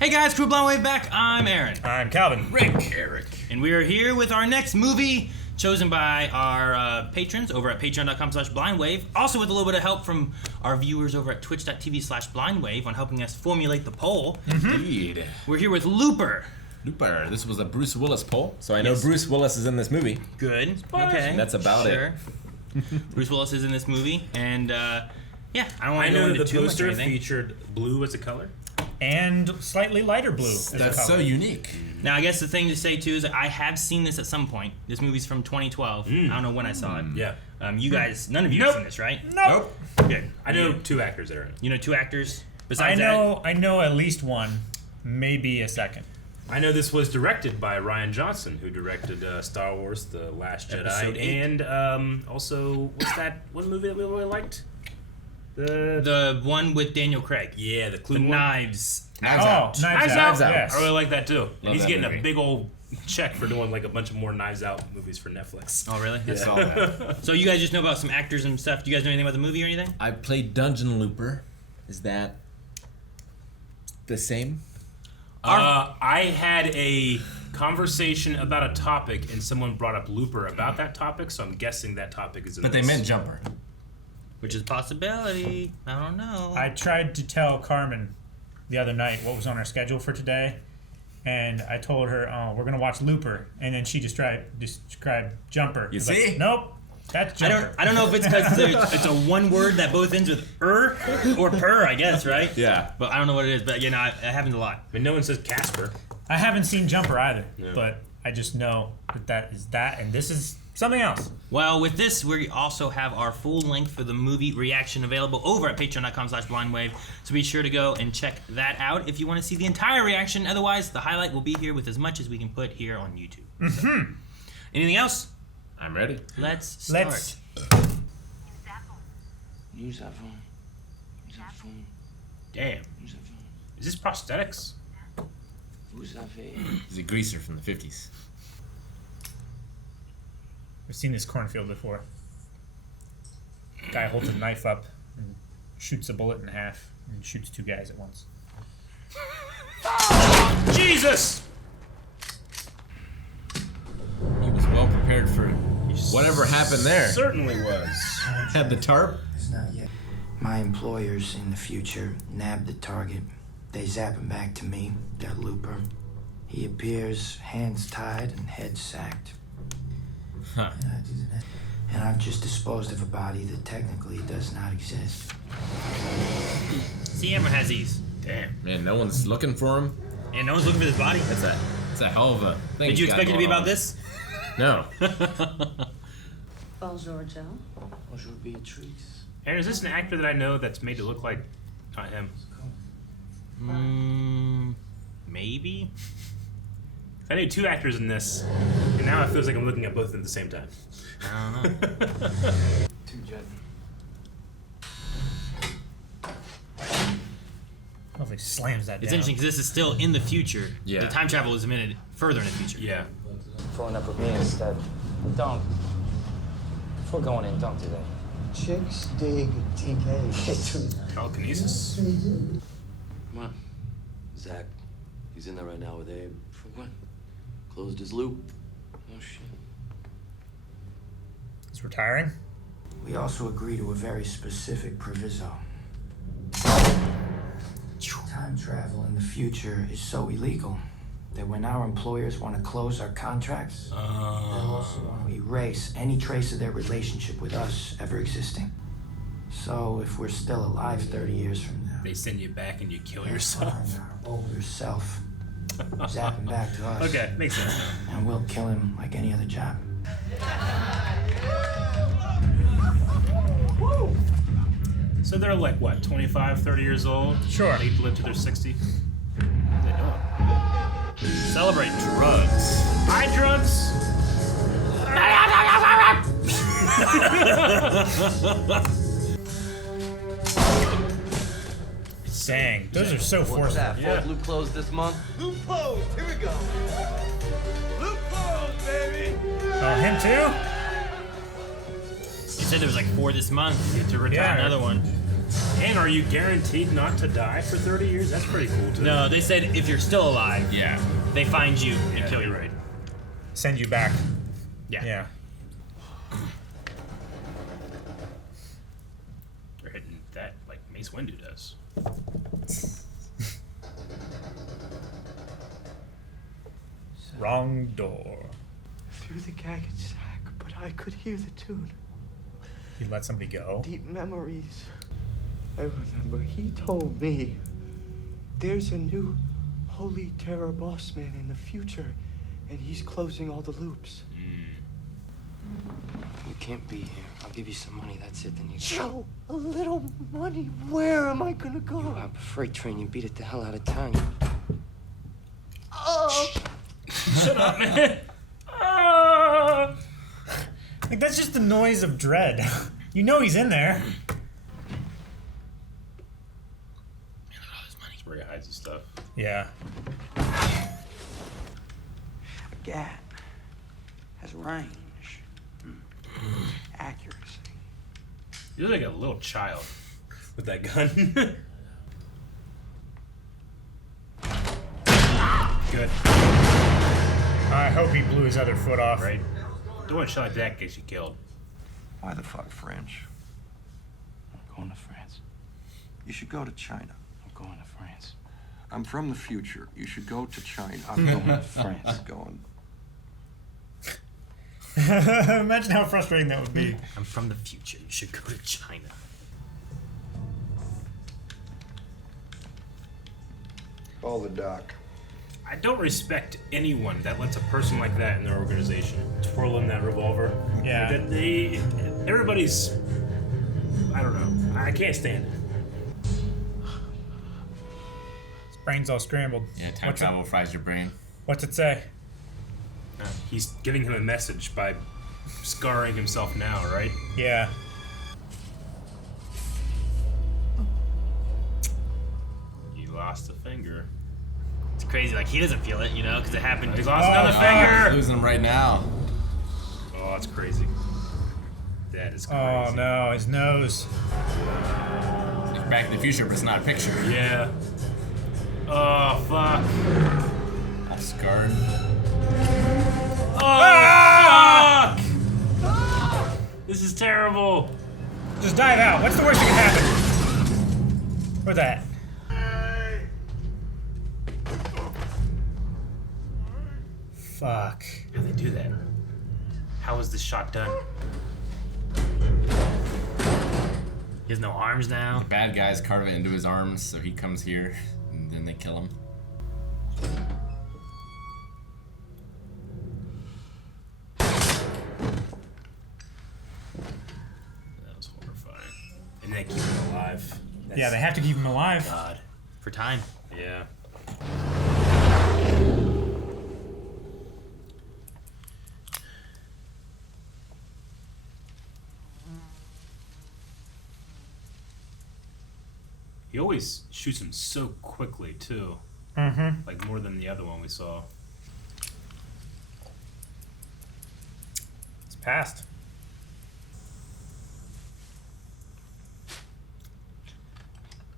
Hey guys, Crew Blind Wave back. I'm Aaron. I'm Calvin. Rick. Eric. And we are here with our next movie, chosen by our patrons over at patreon.com/blindwave. Also with a little bit of help from our viewers over at twitch.tv/blindwave on helping us formulate the poll. Indeed. We're here with Looper. Looper. This was a Bruce Willis poll. So I know Bruce Willis is in this movie. Good. Okay. That's about it. Bruce Willis is in this movie, and yeah, I don't want to go know into the too much or poster anything. featured blue as a color. And slightly lighter blue as a That's so color. unique. Now, I guess the thing to say too is that I have seen this at some point. This movie's from 2012. I don't know when I saw it. Yeah. You guys, none of you have seen this, right? Nope. Good. I know two actors that are in it. You know two actors I besides know at least one, maybe a second. I know this was directed by Rian Johnson, who directed Star Wars: The Last Episode Jedi, 8. and also what's that one movie that we really liked? The one with Daniel Craig. The The Clue one. Knives. Knives Out. Knives Out. Out. Yes. I really like that too. Love And he's that getting movie. a big old check for doing like a bunch of more Knives Out movies for Netflix. Oh, really? I saw that. So you guys just know about some actors and stuff. Do you guys know anything about the movie or anything? I played Dungeon Looper. Is that the same? I had a conversation about a topic, and someone brought up Looper about that topic, so I'm guessing that topic is in But they this. meant Jumper. Which is a possibility. I don't know. I tried to tell Carmen the other night what was on our schedule for today, and I told her, "Oh, we're gonna watch Looper," and then she described Jumper. You I was like, see? nope, that's Jumper. I don't know if it's because it's a one word that both ends with or per, I guess, right? Yeah. But I don't know what it is. But you know, it happens a lot. I mean, no one says Casper. I haven't seen Jumper either, Yeah. but I just know that is that, and this is something else. Well, with this, we also have our full length for the movie reaction available over at patreon.com/blindwave. So be sure to go and check that out if you want to see the entire reaction. Otherwise, the highlight will be here with as much as we can put here on YouTube. So, anything else? I'm ready. Let's start. Let's. Use that phone. Use that phone. Damn. Use that phone. Is this prosthetics? Who's that phone? He's a greaser from the 50s. I've seen this cornfield before. Guy holds a knife up and shoots a bullet in half and shoots two guys at once. Jesus! He was well prepared for whatever happened there. Certainly was. Had the tarp. It's not yet. My employers in the future nab the target. They zap him back to me, that Looper. He appears, hands tied and head sacked. Huh. And I've just disposed of a body that technically does not exist. See, everyone has these. Damn. Man, no one's looking for him. And no one's looking for this body. It's a hell of a thing. Did you he's got expect it to be going about on. this? No. Bonjour, Joe. Bonjour, Beatrice. Aaron, is this an actor that I know that's made to look like not him? Maybe. I knew two actors in this, and now it feels like I'm looking at both of them at the same time. I don't know. Two jet. Hopefully slams that It's down. interesting because this is still in the future. Yeah. The time travel is a minute further in the future. Yeah. Phone up with me instead. Don't. Before going in, don't do that. Chicks dig TK. Telekinesis. Come on. Zach, he's in there right now with Abe. For what? Closed his loop. Oh, shit. He's retiring. We also agree to a very specific proviso. Time travel in the future is so illegal that when our employers want to close our contracts, they'll also want to erase any trace of their relationship with us ever existing. So if we're still alive 30 years from now, They send you back and you kill we'll yourself. find our older self, zap him back to us, Okay, makes sense. and we'll kill him like any other job. So they're like, what, 25, 30 years old? Sure. They live to their 60. Celebrate drugs. Buy drugs. Dang, those are so forceful. Yeah. Loop closed this month. Oh, him too? You said there was like 4 this month. You get to retire Yeah. another one. And are you guaranteed not to die for 30 years? That's pretty cool, too. No, they said if you're still alive, Yeah. they find you and kill you. You're right. Send you back. Yeah. Yeah. They're hitting that like Mace Windu does. Wrong door. Through the gag and sack, but I could hear the tune. You let somebody go. Deep memories. I remember he told me there's a new Holy Terror boss man in the future, and he's closing all the loops. You can't be here. I'll give you some money. That's it. Then you go. Joe, a little money. Where am I gonna go? You hop a freight train. You beat it the hell out of town. Oh. Shut up, man. Like, that's just the noise of dread. You know he's in there. Man, look at all this money. That's where he hides his stuff. Yeah. A gat has range, accuracy. You look like a little child with that gun. Good. I hope he blew his other foot off. Right? Don't want shit like that gets you killed. Why the fuck French? I'm going to France. You should go to China. I'm going to France. I'm from the future. You should go to China. I'm going to France. Going. Imagine how frustrating that would be. I'm from the future. You should go to China. Call the doc. I don't respect anyone that lets a person like that in their organization twirling that revolver. Yeah. Everybody's. I don't know. I can't stand it. His brain's all scrambled. Yeah, time What's travel fries your brain. What's it say? He's giving him a message by scarring himself now, right? Yeah. He lost a finger. It's crazy. Like, he doesn't feel it, you know, because it happened. He's lost Oh, another He's finger. losing him right now. Oh, that's crazy. That is crazy. Oh no, his nose. It's Back to the Future, but it's not a picture. Yeah. Oh fuck. All scarred. Oh fuck! This is terrible. Just dive out. What's the worst that can happen? What's that? Fuck. How'd they do that? How was this shot done? He has no arms now. Bad guys carve it into his arms, so he comes here, and then they kill him. That was horrifying. And they keep him alive. Yeah, they have to keep him alive. God. For time. Yeah. He always shoots him so quickly too. Mm-hmm. Like more than the other one we saw. It's passed.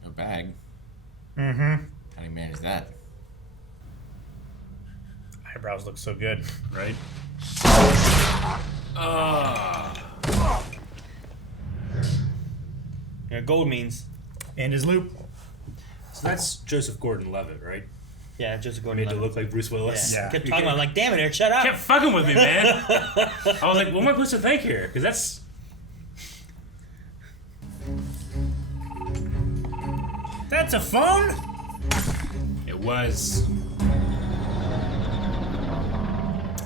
No bag. Mm-hmm. How do you manage that? Eyebrows look so good. Right? Yeah, gold means. And his loop. So that's Joseph Gordon-Levitt, right? Yeah, just Made to look like Bruce Willis. Yeah. Kept talking about, like, damn it, Eric, shut up. Kept fucking with me, man. I was like, what am I supposed to think here? Because that's. That's a phone? It was.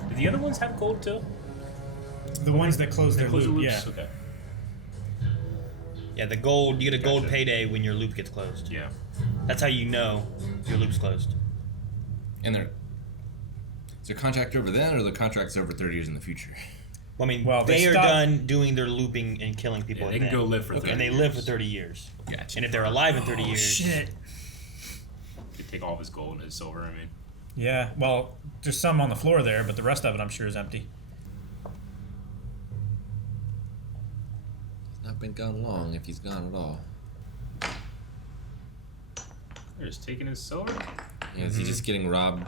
Did the other ones have gold too? The ones that close their Close the loop, loops? yeah. Okay. Yeah, the gold, you get a gold Gotcha. payday when your loop gets closed. Yeah. That's how you know your loop's closed. And is their contract over then, or the contract's over 30 years in the future? Well, I mean, Well, they they are stopped- done doing their looping and killing people. Yeah, they and can then. go live for 30 And they years. live for 30 years. Gotcha. And if they're alive in 30 years, Shit. They take all of his gold and his silver, I mean. Yeah, well, there's some on the floor there, but the rest of it I'm sure is empty. He's not been gone long, if he's gone at all. They're just taking his sword? Yeah, is he just getting robbed?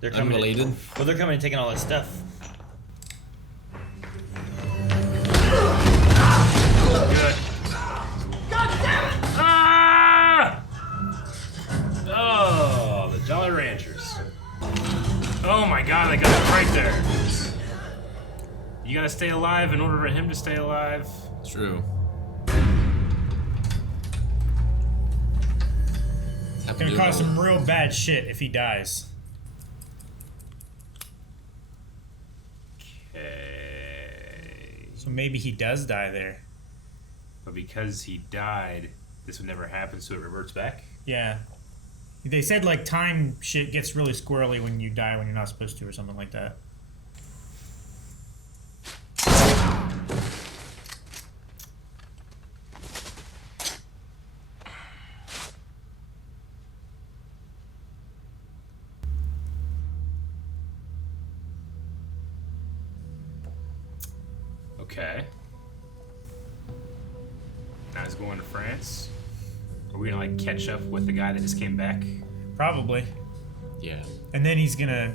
They're coming. Unrelated? Well, they're coming and taking all his stuff. Good. God damn it! Ah! Oh, the Jolly Ranchers. Oh my god, they got it right there. You gotta stay alive in order for him to stay alive. True. It's gonna cause some real bad shit if he dies. Okay. So maybe he does die there. But because he died, this would never happen, so it reverts back? Yeah. They said like time shit gets really squirrely when you die when you're not supposed to or something like that. Okay. Now he's going to France. Are we gonna like catch up with the guy that just came back? Probably. Yeah. And then he's gonna...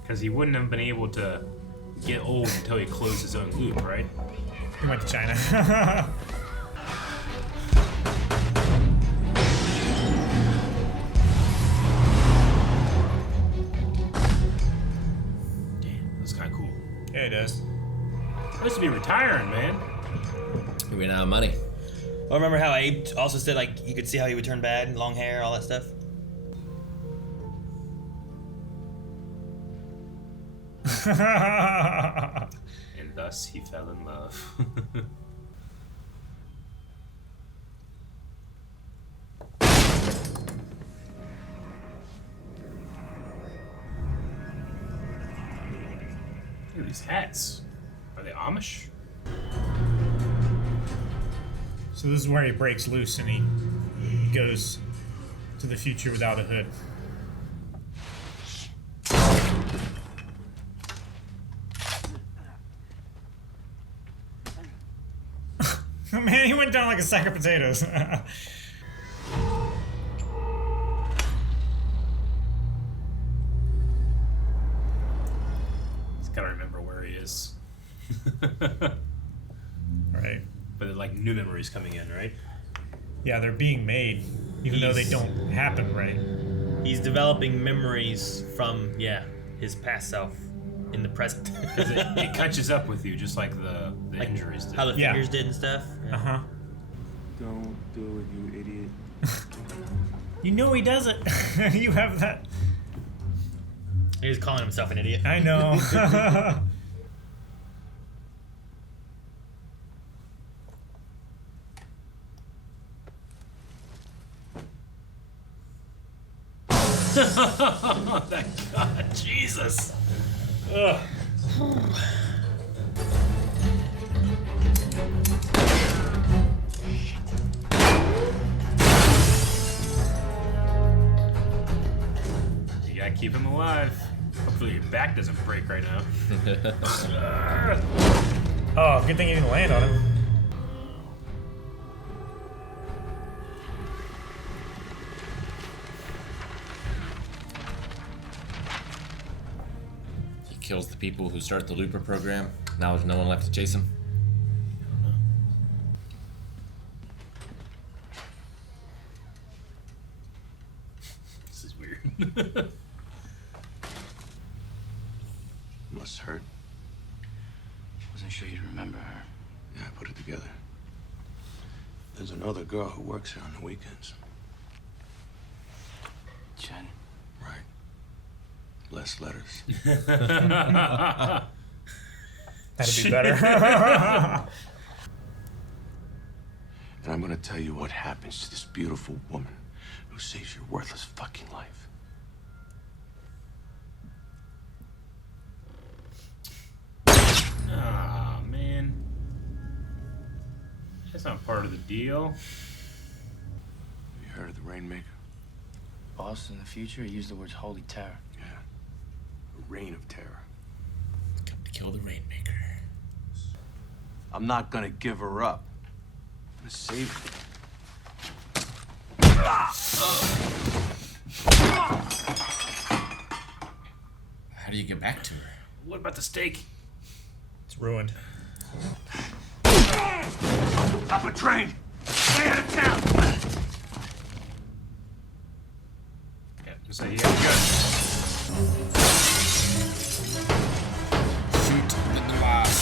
Because he wouldn't have been able to get old until he closed his own loop, right? He went to China. Damn, that's kind of cool. Yeah, it does. Supposed to be retiring, man. He ran out of money. Well, remember how Abe also said like you could see how he would turn bad, long hair, all that stuff. And thus he fell in love. Look at these hats. Are they Amish? So this is where he breaks loose and he goes to the future without a hood. Man, he went down like a sack of potatoes. He's gotta remember where he is. Right. But they're like new memories coming in, right? Yeah, they're being made, even though they don't happen right. He's developing memories from his past self in the present. Because it catches up with you, just like the Like injuries did. how the fingers did and stuff. Yeah. Uh-huh. Don't do it, you idiot. You know he does it. You have that. He was calling himself an idiot. I know. Thank God, Jesus. Ugh. You gotta keep him alive. Hopefully your back doesn't break right now. Oh, good thing you didn't land on him. He kills the people who start the Looper program. Now there's no one left to chase him. This is weird. Must hurt. Wasn't sure you'd remember her. Yeah, I put it together. There's another girl who works here on the weekends. Jen. Right. Less letters. That'd be better. And I'm gonna tell you what happens to this beautiful woman who saves your worthless fucking life. Ah, man. That's not part of the deal. Have you heard of the Rainmaker? Boss, in the future, he used the words holy terror. Yeah. A reign of terror. Come to kill the Rainmaker. I'm not gonna give her up. I'm gonna save her. How do you get back to her? What about the steak? It's ruined. Stop a train! Stay out of town! Yeah, just say, yeah, good. Shoot the glass.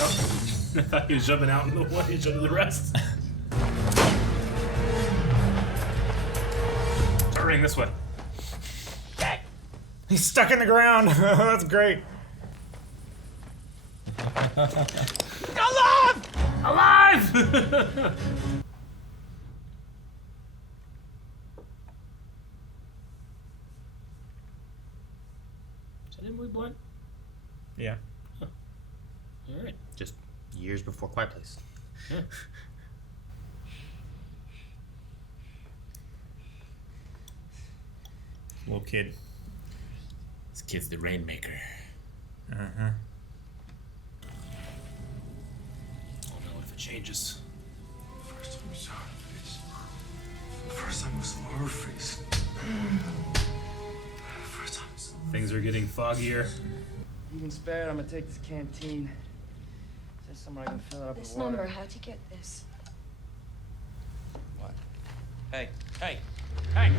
Oh. I thought he was jumping out in the way, jumping the rest. Turning this way. He's stuck in the ground. That's great. Alive! Alive! Is that Emily Blunt? Yeah. All right. Just years before Quiet Place. Yeah. Little kid. This kid's the rainmaker. Uh-huh. Oh no, if it changes. First time I saw her face. First time I saw her face. First time I saw her. Things are getting foggier. You can spare it. I'm gonna take this canteen. Just somewhere I can fill it up This with water. number, how'd you get this? What? Hey, hey, hey!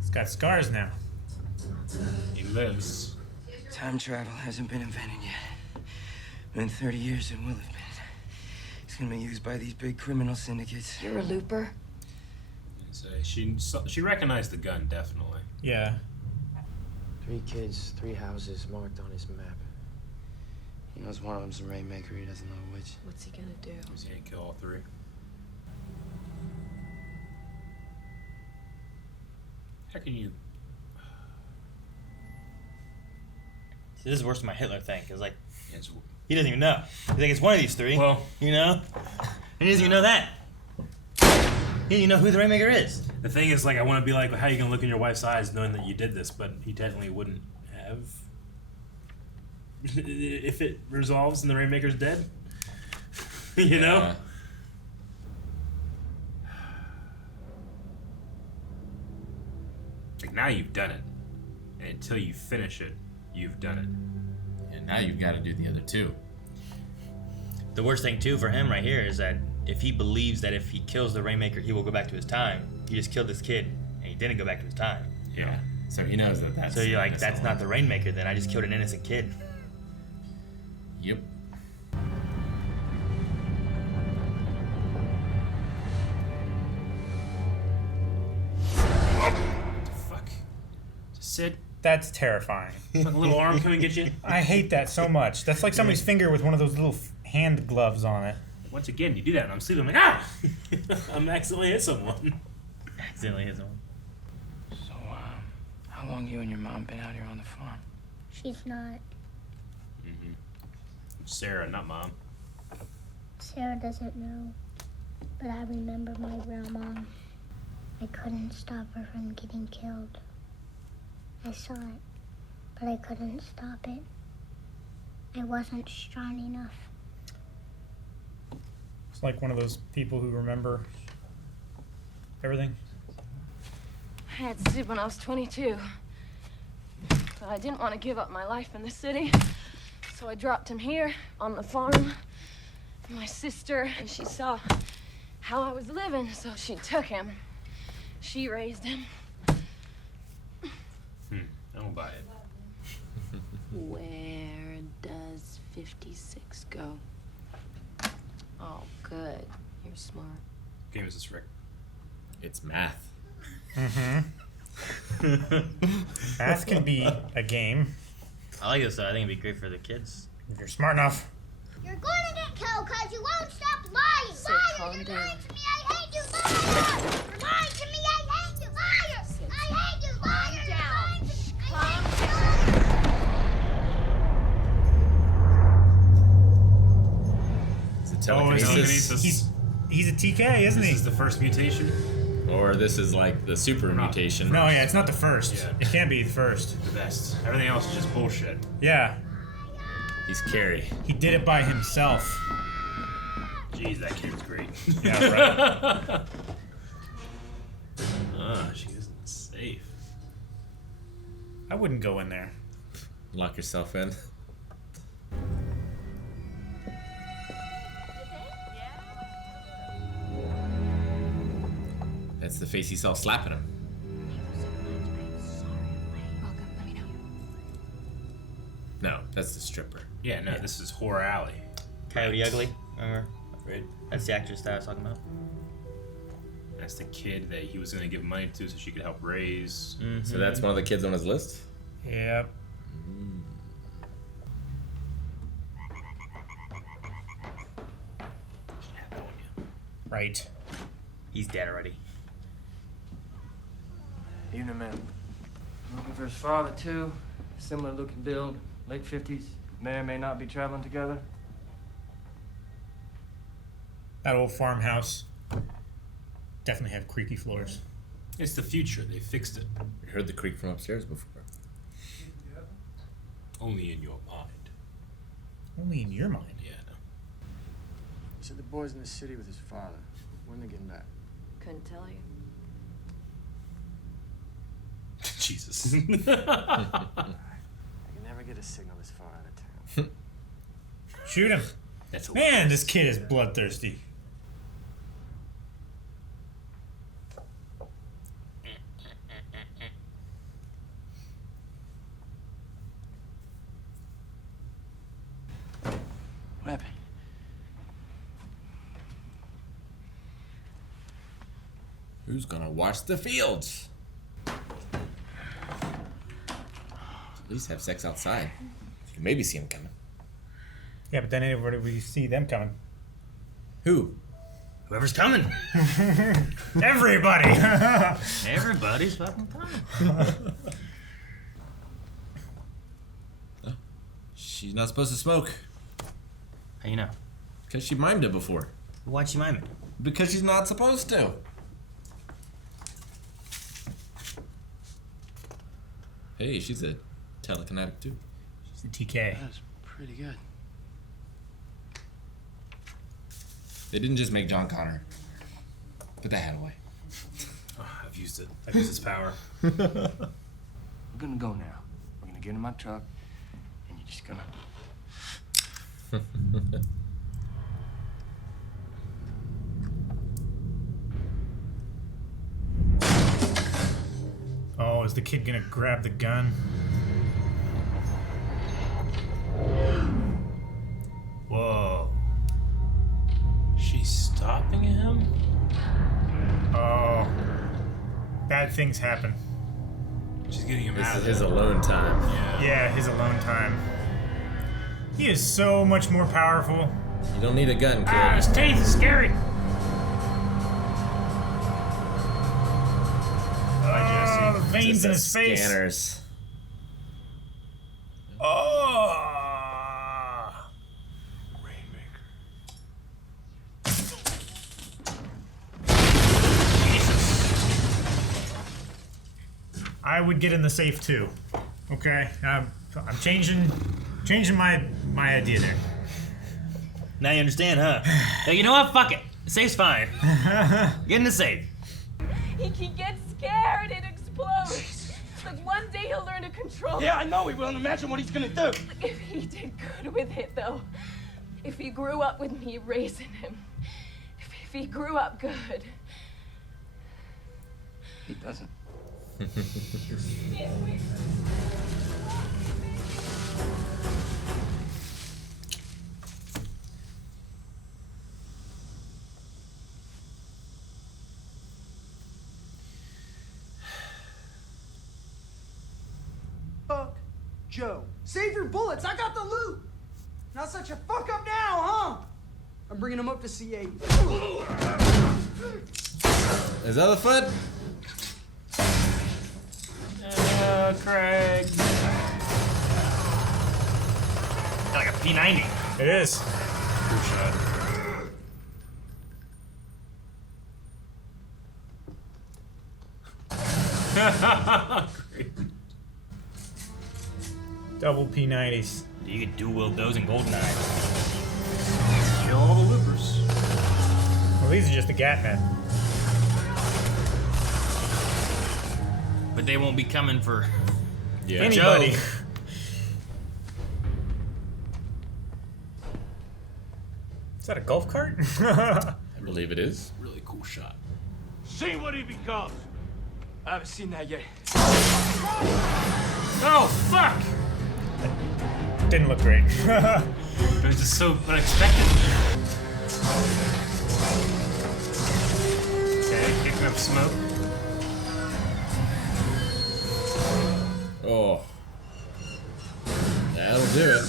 He's got scars now. He lives. Time travel hasn't been invented yet. In 30 years, it will have been. It's gonna be used by these big criminal syndicates. You're a looper. She recognized the gun, definitely. Yeah. 3 kids, 3 houses marked on his map. He knows one of them's a rainmaker. He doesn't know which. What's he gonna do? He's gonna kill all 3. How can you? See, this is worse than my Hitler thing, because, like, It's, he doesn't even know. He's like, it's one of these 3. Well, you know? And he doesn't even know that. He doesn't even know who the Rainmaker is. the thing is, like, I want to be like, how are you gonna look in your wife's eyes knowing that you did this? But he technically wouldn't have. If it resolves and the Rainmaker's dead, you know. Like, now you've done it. And until you finish it, you've done it. And now you've got to do the other 2. The worst thing, too, for him right here is that if he believes that if he kills the Rainmaker, he will go back to his time, he just killed this kid, and he didn't go back to his time. Yeah. So he knows that that's... So you're like, that's not the Rainmaker, then I just killed an innocent kid. Yep. Fuck. Just sit. That's terrifying. Like a little arm come and get you. I hate that so much. That's like somebody's finger with one of those little hand gloves on it. Once again, you do that and I'm sleeping. I'm like, ah! I'm accidentally hit someone. Accidentally hit someone. So, how long you and your mom been out here on the farm? She's not. Mm-hmm. Sarah, not mom. Sarah doesn't know, but I remember my grandma. I couldn't stop her from getting killed. I saw it, but I couldn't stop it. I wasn't strong enough. It's like one of those people who remember everything. I had Sid when I was 22. But I didn't want to give up my life in the city. So I dropped him here on the farm. My sister, and she saw how I was living, so she took him. She raised him. I don't buy it. Where does 56 go? Oh, good. You're smart. What game is this, Rick? It's math. Math can be a game. I like this, though. I think it'd be great for the kids. If you're smart enough. You're gonna get killed because you won't stop lying. Sid, calm You're down. lying to me. I hate you, liar. You're lying to me. I hate you, liar. Sid, I hate you, liar. You're lying to me. I hate you. It's a Oh, it's telekinesis. telekinesis. He's a TK, isn't This he? is the first mutation. Or this is like the super mutation. No, yeah, it's not the first. Yeah. It can't be the first. The best. Everything else is just bullshit. Yeah. He's Carrie. He did it by himself. Jeez, that kid was great. Yeah, right. She isn't safe. I wouldn't go in there. Lock yourself in. That's the face he saw slapping him. No, that's the stripper. Yeah, no, this is Horror Alley. Coyote Ugly, remember? Right. That's the actress that I was talking about. That's the kid that he was going to give money to so she could help raise. Mm-hmm. So that's one of the kids on his list? Yep. Right. He's dead already. Evening, man. Looking for his father, too. Similar looking build, late 50s. May or may not be traveling together. That old farmhouse. Definitely have creaky floors. It's the future. They fixed it. You heard the creak from upstairs before. Only in your mind. Only in your mind. Yeah, no. He said the boy's in the city with his father. When are they getting back? Couldn't tell you. Jesus. I can never get a signal this far out of town. Shoot him. That's Man, this kid is bloodthirsty. What happened? Who's gonna watch the fields? At least have sex outside. You can maybe see him coming. Yeah, but then everybody we see them coming. Who? Whoever's coming. Everybody. Everybody's fucking coming. She's not supposed to smoke. How you know? Because she mimed it before. Why'd she mime it? Because she's not supposed to. Hey, she's a telekinetic too. She's a TK. That's pretty good. They didn't just make John Connor. Put that hat away. Oh, I've used it. I've used its power. We're gonna go now. We're gonna get in my truck, and you're just gonna... Oh, is the kid gonna grab the gun? Whoa. She's stopping him? Oh. Bad things happen. She's getting him This out is of his there. alone time. Yeah, his alone time. He is so much more powerful. You don't need a gun, kid. Ah, his teeth is scary. Oh, the veins in his Just face. Scanners. Oh. Rainmaker. I would get in the safe too. Okay, I'm changing my idea there. Now you understand, huh? Hey, you know what? Fuck it. The safe's fine. Get in the safe. He gets scared, it explodes. Like one day he'll learn to control it. Yeah, I know he will. Imagine what he's gonna do. If he did good with it, though. If he grew up with me raising him. If he grew up good. He doesn't. Fuck Joe. Save your bullets. I got the loot. Not such a fuck up now, huh? I'm bringing him up to C8. His other foot? Craig. Like a P90. It is. Cool shot. Double P90s. You could dual wield those in GoldenEye. Kill all the loopers. Well, these are just the Gatmen. But they won't be coming for Anybody. Joe. Is that a golf cart? I believe it is. Really cool shot. See what he becomes. I haven't seen that yet. Oh, fuck! Didn't look great. It was just so unexpected. Okay, kicking up smoke. Oh. That'll do it.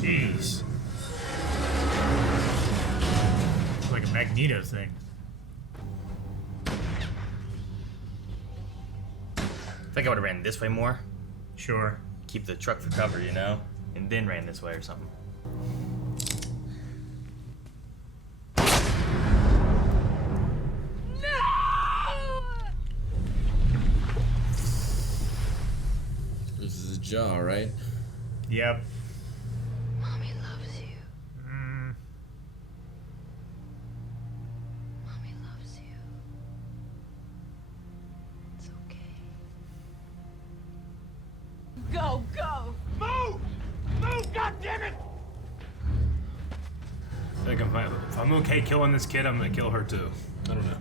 Jeez. It's like a Magneto thing. I think I would have ran this way more. Sure. Keep the truck for cover, you know? And then ran this way or something. This is a jaw, right? Yep. Mommy loves you. Mommy loves you. It's okay. Go, go! Move! Move, goddammit! I think if I'm okay killing this kid, I'm gonna kill her too. I don't know.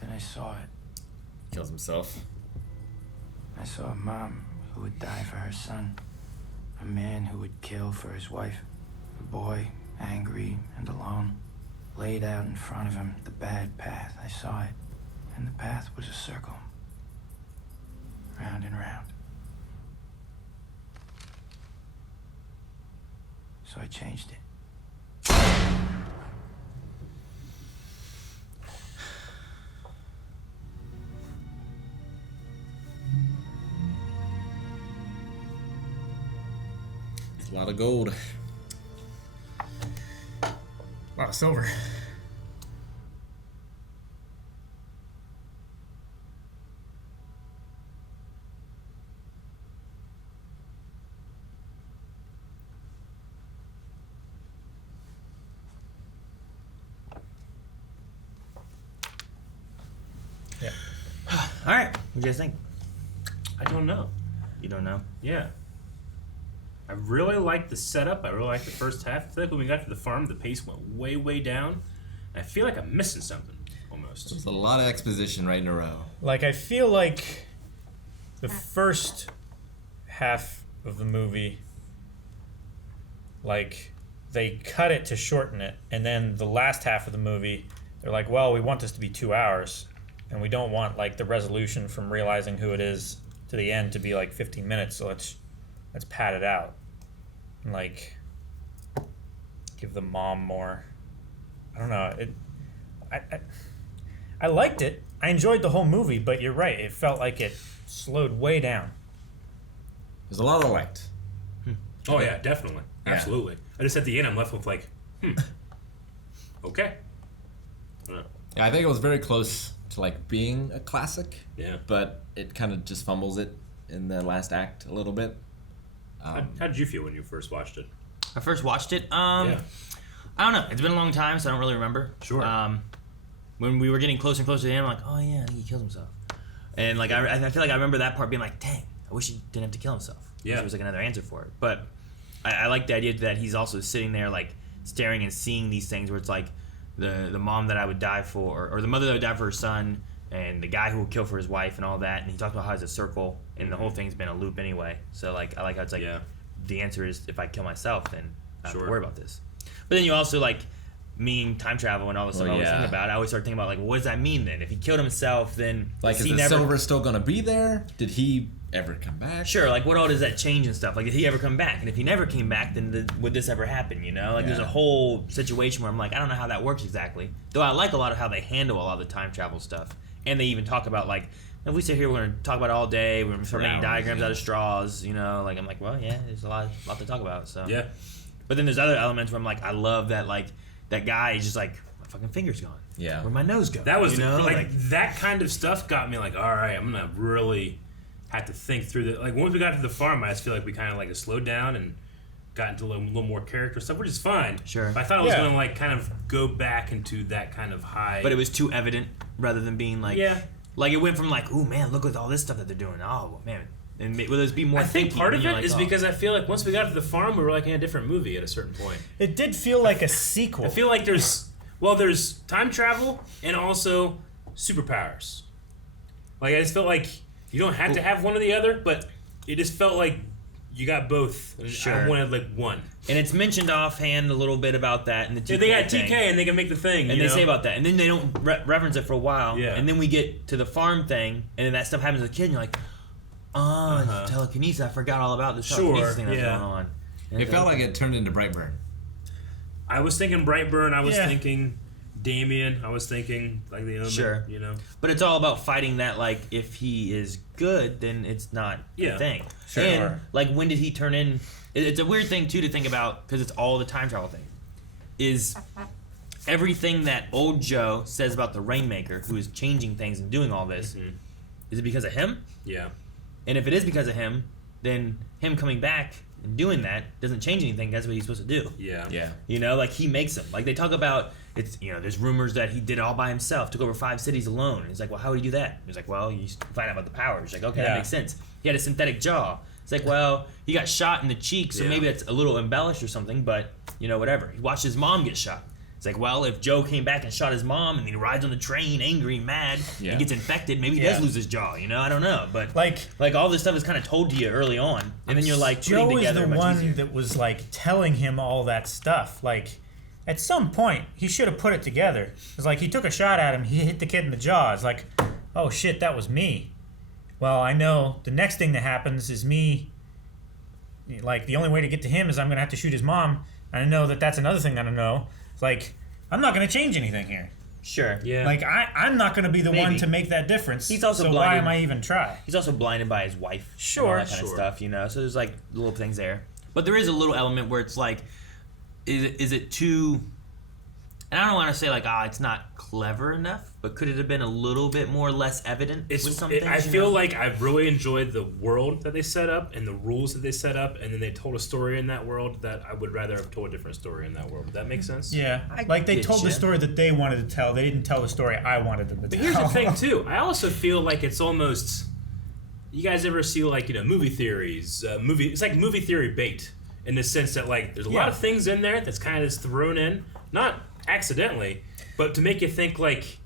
Then I saw it. Kills himself. I saw a mom who would die for her son. A man who would kill for his wife. A boy, angry and alone, laid out in front of him the bad path. I saw it. And the path was a circle. Round and round. So I changed it. It's a lot of gold. A lot of silver. Yeah. All right. What do you guys think? I don't know. You don't know? Yeah. I really liked the setup. I really liked the first half. I feel like when we got to the farm, the pace went way, way down. I feel like I'm missing something, almost. There's a lot of exposition right in a row. Like, I feel like the first half of the movie, like, they cut it to shorten it. And then the last half of the movie, they're like, well, we want this to be 2 hours. And we don't want, like, the resolution from realizing who it is to the end to be, like, 15 minutes. So let's pad it out. And, like, give the mom more. I don't know. I liked it. I enjoyed the whole movie, but you're right. It felt like it slowed way down. There's a lot I liked. Oh, yeah, definitely. Yeah. Absolutely. I just at the end, I'm left with, like, okay. Yeah, I think it was very close to, like, being a classic. Yeah. But it kind of just fumbles it in the last act a little bit. How did you feel when you first watched it? I first watched it. Yeah. I don't know. It's been a long time, so I don't really remember. Sure. When we were getting closer and closer to the end, I'm like, oh yeah, I think he killed himself. And like I feel like I remember that part being like, dang, I wish he didn't have to kill himself. Yeah. There was like another answer for it. But I like the idea that he's also sitting there like staring and seeing these things where it's like the mom that I would die for, or the mother that would die for her son, and the guy who will kill for his wife and all that. And he talks about how it's a circle, and the whole thing's been a loop anyway. So like I like how it's like the answer is if I kill myself, then I don't have to worry about this. But then you also like mean time travel and all this stuff I always think about. I always start thinking about like, what does that mean then? If he killed himself, then like, is the silver still gonna be there? Did he ever come back? Sure, like what all does that change and stuff? Like, did he ever come back? And if he never came back, then would this ever happen? You know, like there's a whole situation where I'm like, I don't know how that works exactly. Though I like a lot of how they handle a lot of the time travel stuff, and they even talk about like, if we sit here, we're gonna talk about it all day. We're gonna start making diagrams out of straws. You know, like I'm like, well, yeah, there's a lot to talk about. So Yeah. But then there's other elements where I'm like, I love that like that guy is just like, my fucking finger's gone. Yeah. Where'd my nose go? That was you know? like that kind of stuff got me like, all right, I'm gonna really have to think through the like. Once we got to the farm, I just feel like we kind of like slowed down and got into a little more character stuff, which is fine. Sure. But I thought it was gonna like kind of go back into that kind of high. But it was too evident rather than being like, like it went from like, oh man, look at all this stuff that they're doing. Oh man, and will this be more? I think thinky, part of and you're it like, is oh. because I feel like once we got to the farm, we were like in a different movie at a certain point. It did feel like a sequel. I feel like there's time travel and also superpowers. Like I just felt like you don't have to have one or the other, but it just felt like you got both. Sure. I wanted like one. And it's mentioned offhand a little bit about that in the TK. Yeah, they got thing. TK and they can make the thing. And they say about that, and then they don't reference it for a while. Yeah. And then we get to the farm thing, and then that stuff happens to the kid, and you're like, oh, it's telekinesis. I forgot all about this telekinesis thing that's going on. And It felt like it turned into Brightburn. I was thinking Brightburn. I was thinking Damien. I was thinking like the other. Sure. You know. But it's all about fighting that, like, if he is good, then it's not a thing. Sure. And, like, when did he turn in... It's a weird thing, too, to think about, because it's all the time travel thing, is everything that old Joe says about the Rainmaker, who is changing things and doing all this, is it because of him? Yeah. And if it is because of him, then him coming back and doing that doesn't change anything. That's what he's supposed to do. Yeah. Yeah. You know, like, he makes them. Like, they talk about... It's, you know, there's rumors that he did it all by himself, took over 5 cities alone. And he's like, well, how would he do that? He's like, well, you find out about the power. He's like, okay, that makes sense. He had a synthetic jaw. It's like, well, he got shot in the cheek, so maybe that's a little embellished or something, but, you know, whatever. He watched his mom get shot. It's like, well, if Joe came back and shot his mom and he rides on the train angry, mad, and gets infected, maybe he does lose his jaw, you know? I don't know. But, like all this stuff is kind of told to you early on, and then you're like, Joe putting is together the much one easier. that was, like, telling him all that stuff. Like... At some point, he should have put it together. It's like he took a shot at him, he hit the kid in the jaw. It's like, oh shit, that was me. Well, I know the next thing that happens is me. Like, the only way to get to him is I'm going to have to shoot his mom. And I know that that's another thing that I know. It's like, I'm not going to change anything here. Sure. Yeah. Like, I'm not going to be the one to make that difference. He's also so blinded. why am I even try? He's also blinded by his wife. Sure. And all that kind of stuff, you know? So there's, like, little things there. But there is a little element where it's like, is it too... And I don't want to say, like, it's not clever enough, but could it have been a little bit more less evident with some things? I feel like I've really enjoyed the world that they set up and the rules that they set up, and then they told a story in that world that I would rather have told a different story in that world. Would that make sense? Yeah. Like, they told the story that they wanted to tell. They didn't tell the story I wanted them to tell. But here's the thing, too. I also feel like it's almost... You guys ever see, like, you know, movie theories? It's like movie theory bait, in the sense that, like, there's a lot of things in there that's kind of just thrown in. Not accidentally, but to make you think, like...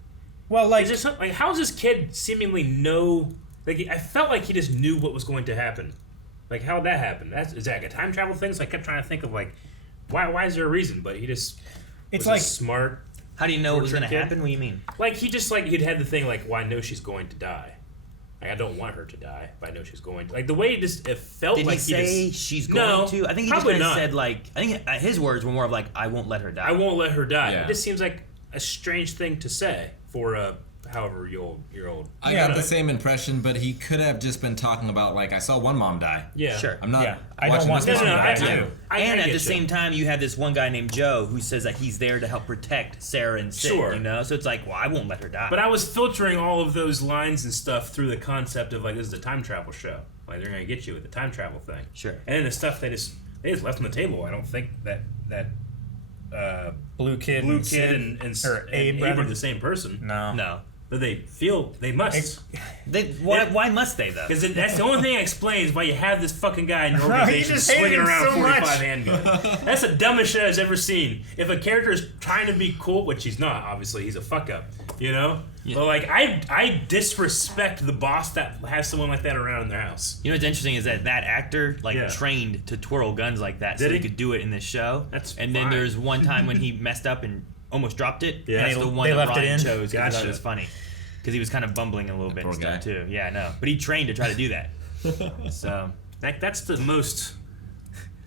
Well, like... Like, how does this kid seemingly know... Like, I felt like he just knew what was going to happen. Like, how would that happen? Is that like a time travel thing? So I kept trying to think of, like, why is there a reason? But he just... It's was like... smart... How do you know it was going to kid. happen? What do you mean? Like, he just, like, he'd had the thing, like, well, I know she's going to die. Like, I don't want her to die, but I know she's going to. Like, the way it felt Did like he say she's going to? I think he just kind of said, like... I think his words were more of, like, I won't let her die. I won't let her die. Yeah. It just seems like a strange thing to say for a however year old. I got the same impression, but he could have just been talking about, like, I saw one mom die. Yeah. Sure. I'm not I don't watching want this this mom to die die, too. too. And at the same time, you have this one guy named Joe who says that he's there to help protect Sarah and Sid, Sure. you know? So it's like, well, I won't let her die. But I was filtering all of those lines and stuff through the concept of, like, this is a time travel show. Like, they're going to get you with the time travel thing. Sure. And then the stuff they just left on the table. I don't think that Blue Kid Blue and Kid Sid, and or Abe are rather. the same person. No. But they feel they must. Why must they, though? Because that's the only thing that explains why you have this fucking guy in your He organization just hated swinging him around a so 45 much. handgun. That's the dumbest shit I've ever seen. If a character is trying to be cool, which he's not, obviously, he's a fuck up, you know? Yeah. But, like, I disrespect the boss that has someone like that around in their house. You know what's interesting is that actor, like, trained to twirl guns like that so Did he he? could do it in this show. And then there's one time when he messed up and almost dropped it. Yeah. That's the one They that left it Ryan in? chose because I thought Gotcha. it was funny. Because he was kind of bumbling a little bit Poor and stuff, guy. too. Yeah, I know. But he trained to try to do that. So that's the most.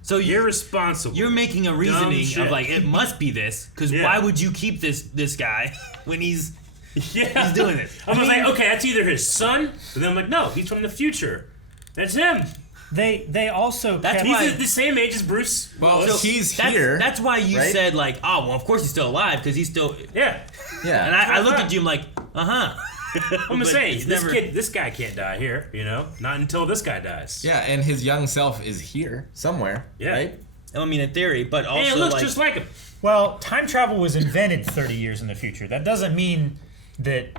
So you're responsible. You're making a reasoning shit. of like it must be this because why would you keep this guy when he's doing this? I was like, okay, that's either his son, but then I'm like, no, he's from the future. That's him. They also he's the same age as Bruce. Well, Willis. he's here. That's why you right? said like, oh well, of course he's still alive because he's still yeah. And I looked at you, I'm like, I'm just saying, this guy can't die here, you know? Not until this guy dies. Yeah, and his young self is here somewhere, right? I mean, in theory, but also it looks just like him. Well, time travel was invented 30 years in the future. That doesn't mean that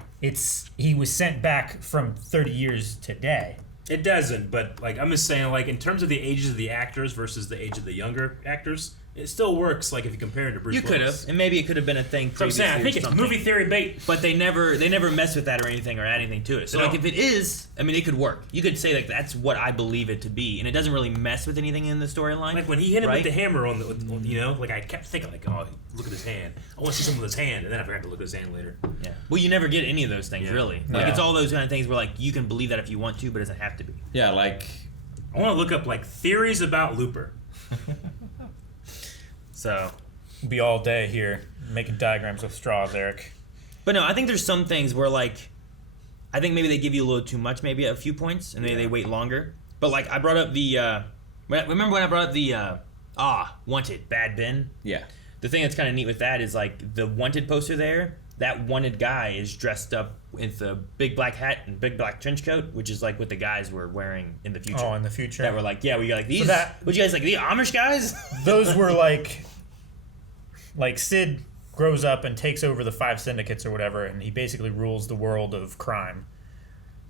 he was sent back from 30 years today. It doesn't, but like I'm just saying, like in terms of the ages of the actors versus the age of the younger actors, it still works. Like if you compare it to Bruce Willis. You could have, and maybe it could have been a thing. So I'm saying, I think it's movie theory bait, but they never mess with that or anything or add anything to it. So like if it is, I mean, it could work. You could say like that's what I believe it to be, and it doesn't really mess with anything in the storyline. Like when he hit him with the hammer on the, you know, like I kept thinking like, oh, look at his hand. I want to see something with his hand, and then I forgot to look at his hand later. Yeah. Well, you never get any of those things really. Like it's all those kind of things where like you can believe that if you want to, but it doesn't have to be. Yeah, like I want to look up like theories about Looper. So, be all day here making diagrams with straws, Eric. But no, I think there's some things where like, I think maybe they give you a little too much, maybe a few points, and maybe they wait longer. But like, I brought up the, remember when I brought up the, Wanted, Bad Ben? Yeah. The thing that's kind of neat with that is like the Wanted poster there, that Wanted guy is dressed up with a big black hat and big black trench coat, which is like what the guys were wearing in the future. Oh, in the future? That were like, yeah, we got like these, So what you guys like, the Amish guys? Those were like Sid grows up and takes over the 5 syndicates or whatever, and he basically rules the world of crime.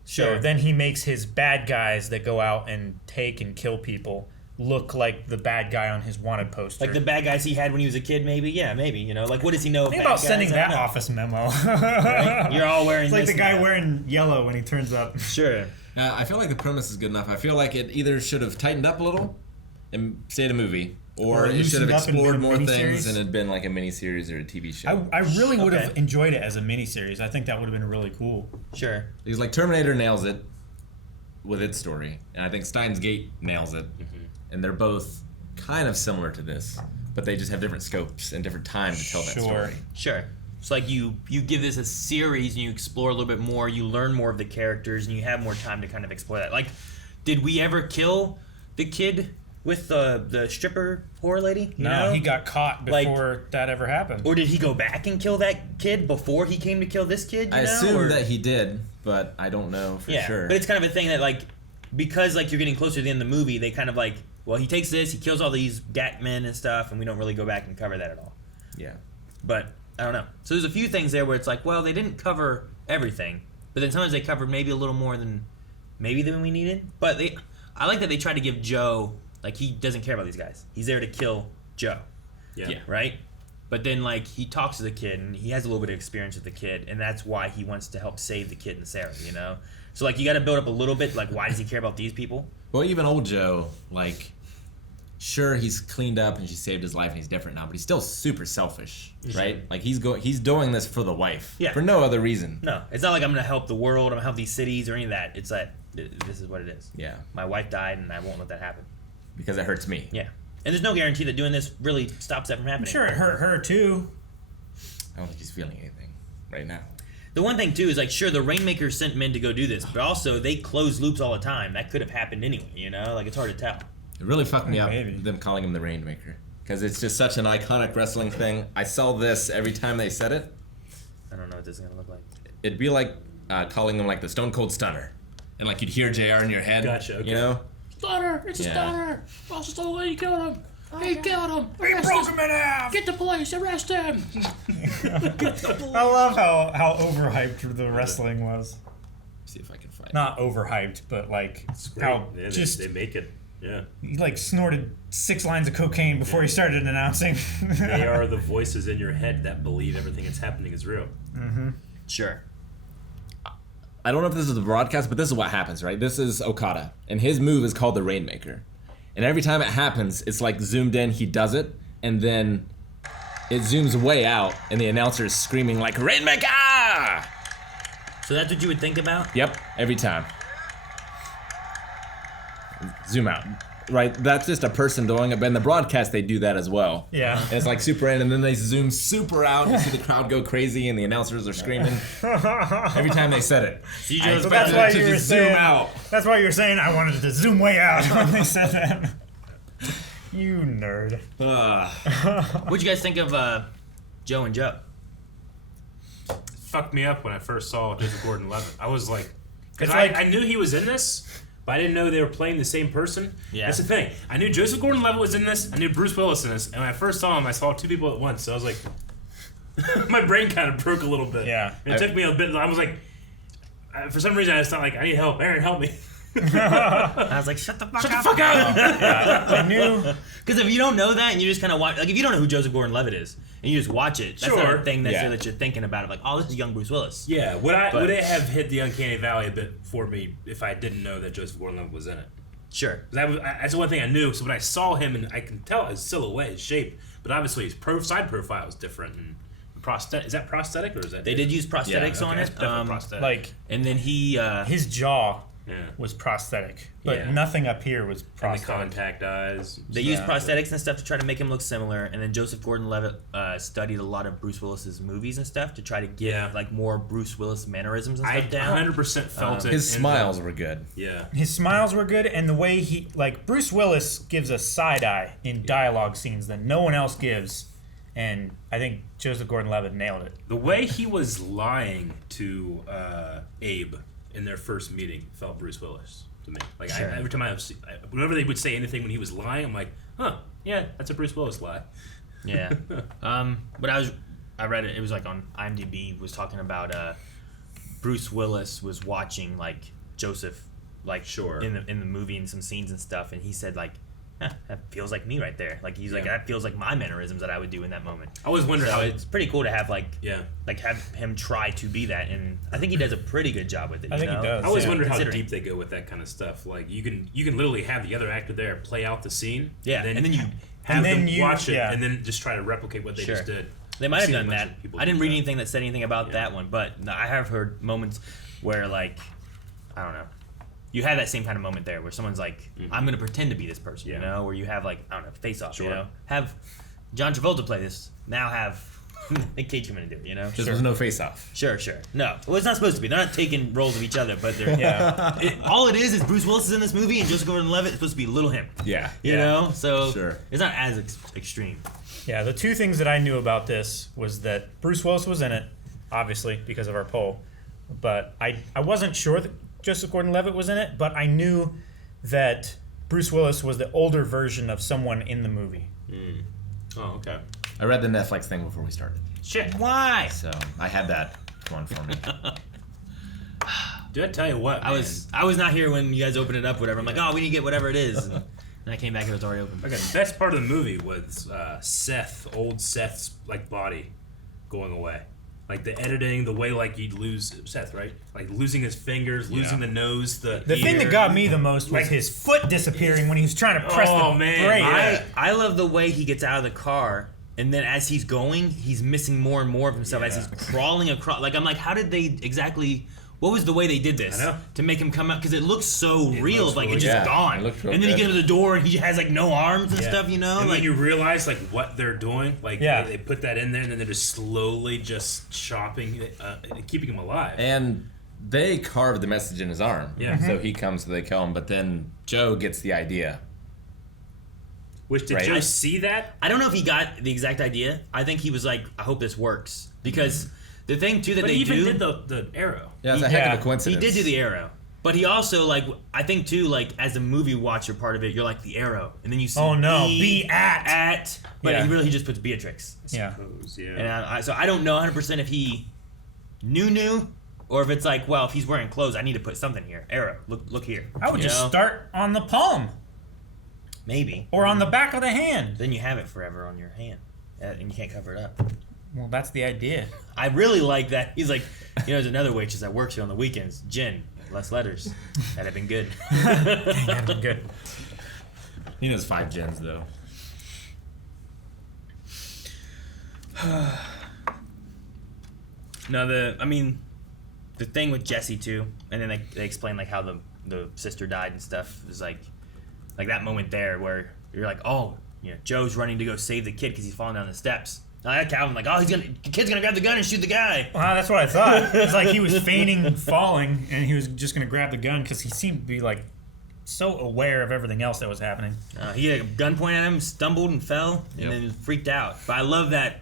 Sure. So then he makes his bad guys that go out and take and kill people look like the bad guy on his wanted poster. Like the bad guys he had when he was a kid, maybe? Yeah, maybe. You know, like what does he know? Think bad about guys? sending I don't that know. office memo. Right? You're all wearing It's like this the guy and that. wearing yellow when he turns up. Sure. I feel like the premise is good enough. I feel like it either should have tightened up a little and stayed a movie, or it should have loosened up and explored been a more miniseries. things and had been like a miniseries or a TV show. I really would have enjoyed it as a miniseries. I think that would have been really cool. Sure. Because like Terminator nails it with its story, and I think Steins Gate nails it, and they're both kind of similar to this, but they just have different scopes and different time to tell that story. Sure. It's like you give this a series and you explore a little bit more, you learn more of the characters, and you have more time to kind of explore that. Like, did we ever kill the kid with the stripper whore lady? You know? He got caught before that ever happened. Or did he go back and kill that kid before he came to kill this kid? I assume that he did, but I don't know for sure. But it's kind of a thing that like, because like you're getting closer to the end of the movie, they kind of like, well, he takes this, he kills all these Gat men and stuff, and we don't really go back and cover that at all. Yeah. But I don't know. So there's a few things there where it's like, well, they didn't cover everything, but then sometimes they covered maybe a little more than we needed. But I like that they tried to give Joe, like, he doesn't care about these guys. He's there to kill Joe. Yeah. Right? But then like he talks to the kid and he has a little bit of experience with the kid, and that's why he wants to help save the kid and Sarah, you know? So like you gotta build up a little bit, like why does he care about these people? Well, even old Joe, like, sure, he's cleaned up and she saved his life and he's different now, but he's still super selfish, right? Like he's doing this for the wife, for no other reason. No, it's not like I'm gonna help the world, I'm gonna help these cities or any of that. It's like this is what it is. Yeah. My wife died and I won't let that happen. Because it hurts me. Yeah. And there's no guarantee that doing this really stops that from happening. I'm sure it hurt her too. I don't think he's feeling anything right now. The one thing too is like, sure, the rainmaker sent men to go do this, but also they close loops all the time. That could have happened anyway, you know? Like it's hard to tell. It really fucked me up, them calling him the Rainmaker. Because it's just such an iconic wrestling thing. I saw this every time they said it. I don't know what this is gonna look like. It'd be like calling him like the Stone Cold Stunner. And like you'd hear JR in your head. Gotcha, okay. You know? Stunner! It's a stunner! Also the way you killed him! He killed him! He broke him in half! Get the police! Arrest him! I love how overhyped the wrestling was. See if I can find Not overhyped, but like how they make it. Yeah. He like snorted 6 lines of cocaine before he started announcing. They are the voices in your head that believe everything that's happening is real. Mm-hmm. Sure. I don't know if this is the broadcast, but this is what happens, right? This is Okada, and his move is called the Rainmaker. And every time it happens, it's like zoomed in, he does it, and then it zooms way out, and the announcer is screaming like, Rainmaker! So that's what you would think about? Yep, every time. zoom out. Right, that's just a person doing it, but in the broadcast they do that as well. Yeah. And it's like super in, and then they zoom super out, and you see the crowd go crazy, and the announcers are screaming every time they said it. So that's why you were saying. Zoom out. That's why you were saying I wanted to zoom way out when they said that. You nerd. What'd you guys think of Joe and Joe? It fucked me up when I first saw Joseph Gordon-Levitt. I was like, because It's like- I knew he was in this, but I didn't know they were playing the same person. Yeah. That's the thing. I knew Joseph Gordon-Levitt was in this. I knew Bruce Willis in this. And when I first saw him, I saw two people at once. So I was like, my brain kind of broke a little bit. Yeah. And it took me a bit. I was like, for some reason, I just thought like, I need help. Aaron, help me. I was like, shut the fuck up. I knew. Because if you don't know that and you just kind of watch, like if you don't know who Joseph Gordon-Levitt is and you just watch it, that's not Sure. a thing that you're thinking about. It like, oh, this is young Bruce Willis. Yeah. Would it have hit the uncanny valley a bit for me if I didn't know that Joseph Gordon-Levitt was in it? Sure. That's the one thing I knew. So when I saw him, and I can tell his silhouette, his shape, but obviously his side profile is different. And is that prosthetic or is that? They did use prosthetics on it. It's definitely prosthetic. Like, and then he his jaw Yeah. was prosthetic, but Yeah. nothing up here was And the prosthetic. contact eyes. They used prosthetics and stuff to try to make him look similar, and then Joseph Gordon-Levitt studied a lot of Bruce Willis's movies and stuff to try to get like more Bruce Willis mannerisms and I stuff down. 100% felt it. His smiles were good. Yeah. His smiles were good, and the way he, like, Bruce Willis gives a side eye in dialogue scenes that no one else gives, and I think Joseph Gordon-Levitt nailed it. The way he was lying to Abe in their first meeting felt Bruce Willis to me. Like Sure. every time whenever they would say anything when he was lying, I'm like, huh, yeah, that's a Bruce Willis lie. Yeah. But I read it. It was like on IMDb was talking about Bruce Willis was watching like Joseph like Sure. in the movie and some scenes and stuff, and he said like, that feels like me right there. Like he's like that feels like my mannerisms that I would do in that moment. I always wondered so how it's pretty cool to have like yeah. have him try to be that, and I think he does a pretty good job with it. I think he does. I always Yeah. wondered how Considering. deep they go with that kind of stuff. Like you can literally have the other actor there play out the scene. Yeah, and then you have them you- watch it yeah. and then just try to replicate what they Sure. just did. They might I've have seen a done bunch that. of people I didn't do read that. anything that said anything about that one, but I have heard moments where like I don't know. You have that same kind of moment there where someone's like, I'm going to pretend to be this person, you know? Where you have like, I don't know, face off, you know? Have John Travolta play this. Now have Nick Cage come in and do it, you know? There was no face off. Sure. No. Well, it's not supposed to be. They're not taking roles of each other, but they're, all it is Bruce Willis is in this movie and Joseph Gordon-Levitt is supposed to be little him. Yeah. You know? So Sure. it's not as extreme. Yeah, the two things that I knew about this was that Bruce Willis was in it, obviously, because of our poll. But I wasn't sure that Joseph Gordon-Levitt was in it, but I knew that Bruce Willis was the older version of someone in the movie. Oh, okay. I read the Netflix thing before we started, Shit. Why? so I had that going for me. Dude, I tell you what, I was not here when you guys opened it up, whatever. I'm like, oh, we need to get whatever it is. And I came back and it was already open. Okay, the best part of the movie was old Seth's like body going away. Like the editing, the way like you'd lose Seth, right? Like losing his fingers, losing the nose, the thing that got me the most was his foot disappearing when he was trying to press the brake. Yeah. I love the way he gets out of the car, and then as he's going, he's missing more and more of himself as he's crawling across. Like I'm like, how did they exactly? What was the way they did this I know. to make him come out? Because it looks so real, looks like really it's just good. gone. It looked real And then you good. get to the door, and he has like no arms and stuff, you know. And like when you realize like what they're doing, like Yeah. they put that in there, and then they're just slowly just chopping, keeping him alive. And they carved the message in his arm. Yeah. So he comes, so they kill him. But then Joe gets the idea. Which did Right. Joe see that? I don't know if he got the exact idea. I think he was like, I hope this works because the thing too that But they he even do. did the arrow. Yeah, it's a heck of a He coincidence. did do the arrow. But he also, like, I think, too, like, as a movie watcher part of it, you're like, the arrow. And then you see Oh, no. Be at. But Yeah. he just puts Beatrix. Yeah. And so I don't know 100% if he knew, or if it's like, well, if he's wearing clothes, I need to put something here. Arrow. Look here. I would You just know? start on the palm Maybe. or on the back of the hand. Then you have it forever on your hand. And you can't cover it up. Well, that's the idea. I really like that. He's like, there's another waitress that works here on the weekends. Jen. Less letters. That'd have been good. That'd be good. He knows 5 gens, though. No, the thing with Jesse too, and then they explain like how the sister died and stuff is like, like that moment there where you're like, oh, Joe's running to go save the kid because he's falling down the steps. Calvin, like, oh, the kid's gonna grab the gun and shoot the guy. Well, that's what I thought. It's like he was feigning falling, and he was just gonna grab the gun because he seemed to be like so aware of everything else that was happening. He had a gun pointed at him, stumbled and fell, and then freaked out. But I love that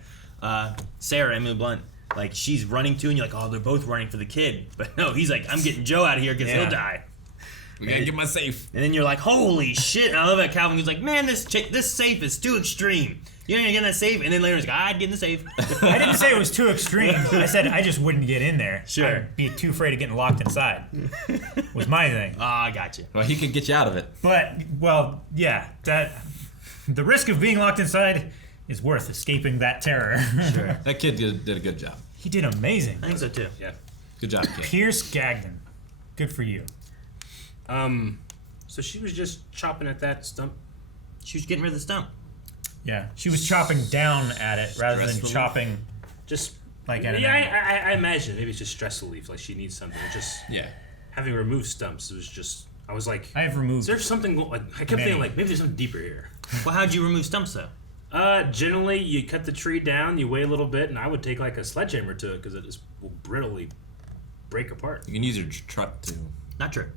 Sarah, Emily Blunt, like she's running too, and you're like, oh, they're both running for the kid. But no, he's like, I'm getting Joe out of here because he'll die. We gotta get my safe. And then you're like, holy shit! And I love that Calvin was like, man, this safe is too extreme. You ain't gonna get in that safe. And then later he's like, I'd get in the safe. I didn't say it was too extreme. I said I just wouldn't get in there. Sure. I'd be too afraid of getting locked inside. Was my thing. I got you. Well, he can get you out of it. But yeah, that the risk of being locked inside is worth escaping that terror. Sure. That kid did a good job. He did amazing. I think so too. Yeah. Good job, kid. Pierce Gagnon. Good for you. So she was just chopping at that stump. She was getting rid of the stump. Yeah, she was chopping down at it rather than chopping. Just like at an yeah, angle. I imagine maybe it's just stress relief. Like she needs something. Just having removed stumps. It was just I was like, I have removed. Is there something? Like I kept thinking like maybe there's something deeper here. Well, how'd you remove stumps though? Generally you cut the tree down, you wait a little bit, and I would take like a sledgehammer to it because it just will brittly break apart. You can use your truck too. Not true.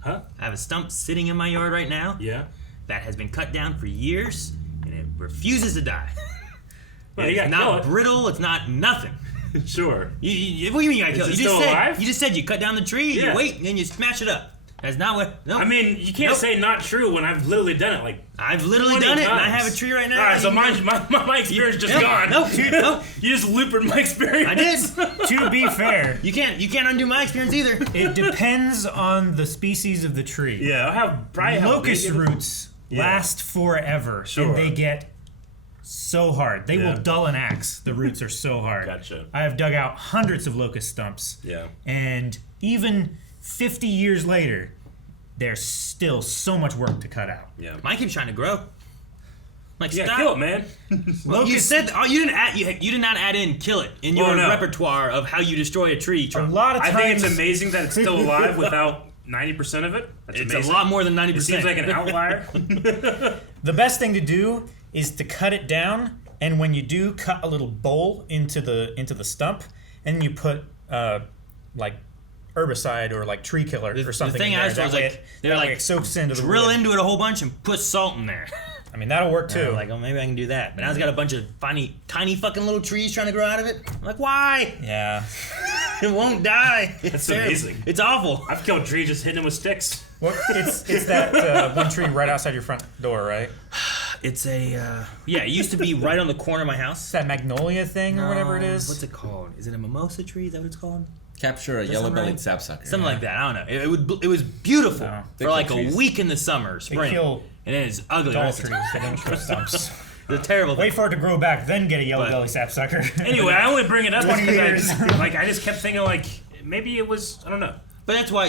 Huh? I have a stump sitting in my yard right now. Yeah. That has been cut down for years, and it refuses to die. Well, it's not brittle. It's not nothing. Sure. What do you mean you gotta kill it? You just said you cut down the tree, you wait, and then you smash it up. That's not what. No. I mean, you can't say not true when I've literally done it. Like I've literally done it, and I have a tree right now. All right, so my experience just gone. No. You just loopered my experience. I did. To be fair, you can't undo my experience either. It depends on the species of the tree. Yeah, I have locust roots last forever, and they get so hard. They will dull an axe. The roots are so hard. Gotcha. I have dug out hundreds of locust stumps. Yeah. And even 50 years later, there's still so much work to cut out. Yeah. Mine keeps trying to grow. Like, yeah, stop. kill it, man. Well, you said you did not add in kill it in your repertoire of how you destroy a tree. A lot of times, I think it's amazing that it's still alive without 90% of it. That's it's amazing. A lot more than 90%. It seems like an outlier. The best thing to do is to cut it down, and when you do, cut a little bowl into the stump, and you put like herbicide or like tree killer or something. The thing in I there. was like, they're like it soaks into the drill wood. into it a whole bunch and put salt in there. I mean, that'll work too. Like, oh, maybe I can do that. But now it's got a bunch of tiny fucking little trees trying to grow out of it. I'm like, why? Yeah. It won't die. That's amazing. It's awful. I've killed trees just hitting them with sticks. Well, it's that one tree right outside your front door, right? It's a it used to be right on the corner of my house. It's that magnolia thing or whatever it is. What's it called? Is it a mimosa tree? Is that what it's called? Capture a yellow-bellied sapsucker. Something like that. I don't know. It was beautiful for like a week in the summer, spring, and then it's ugly. Tall trees hitting tree stumps. The terrible thing. Wait for it to grow back, then get a yellow belly sapsucker. Anyway, I only bring it up 20 years. because I just kept thinking like maybe it was I don't know. But that's why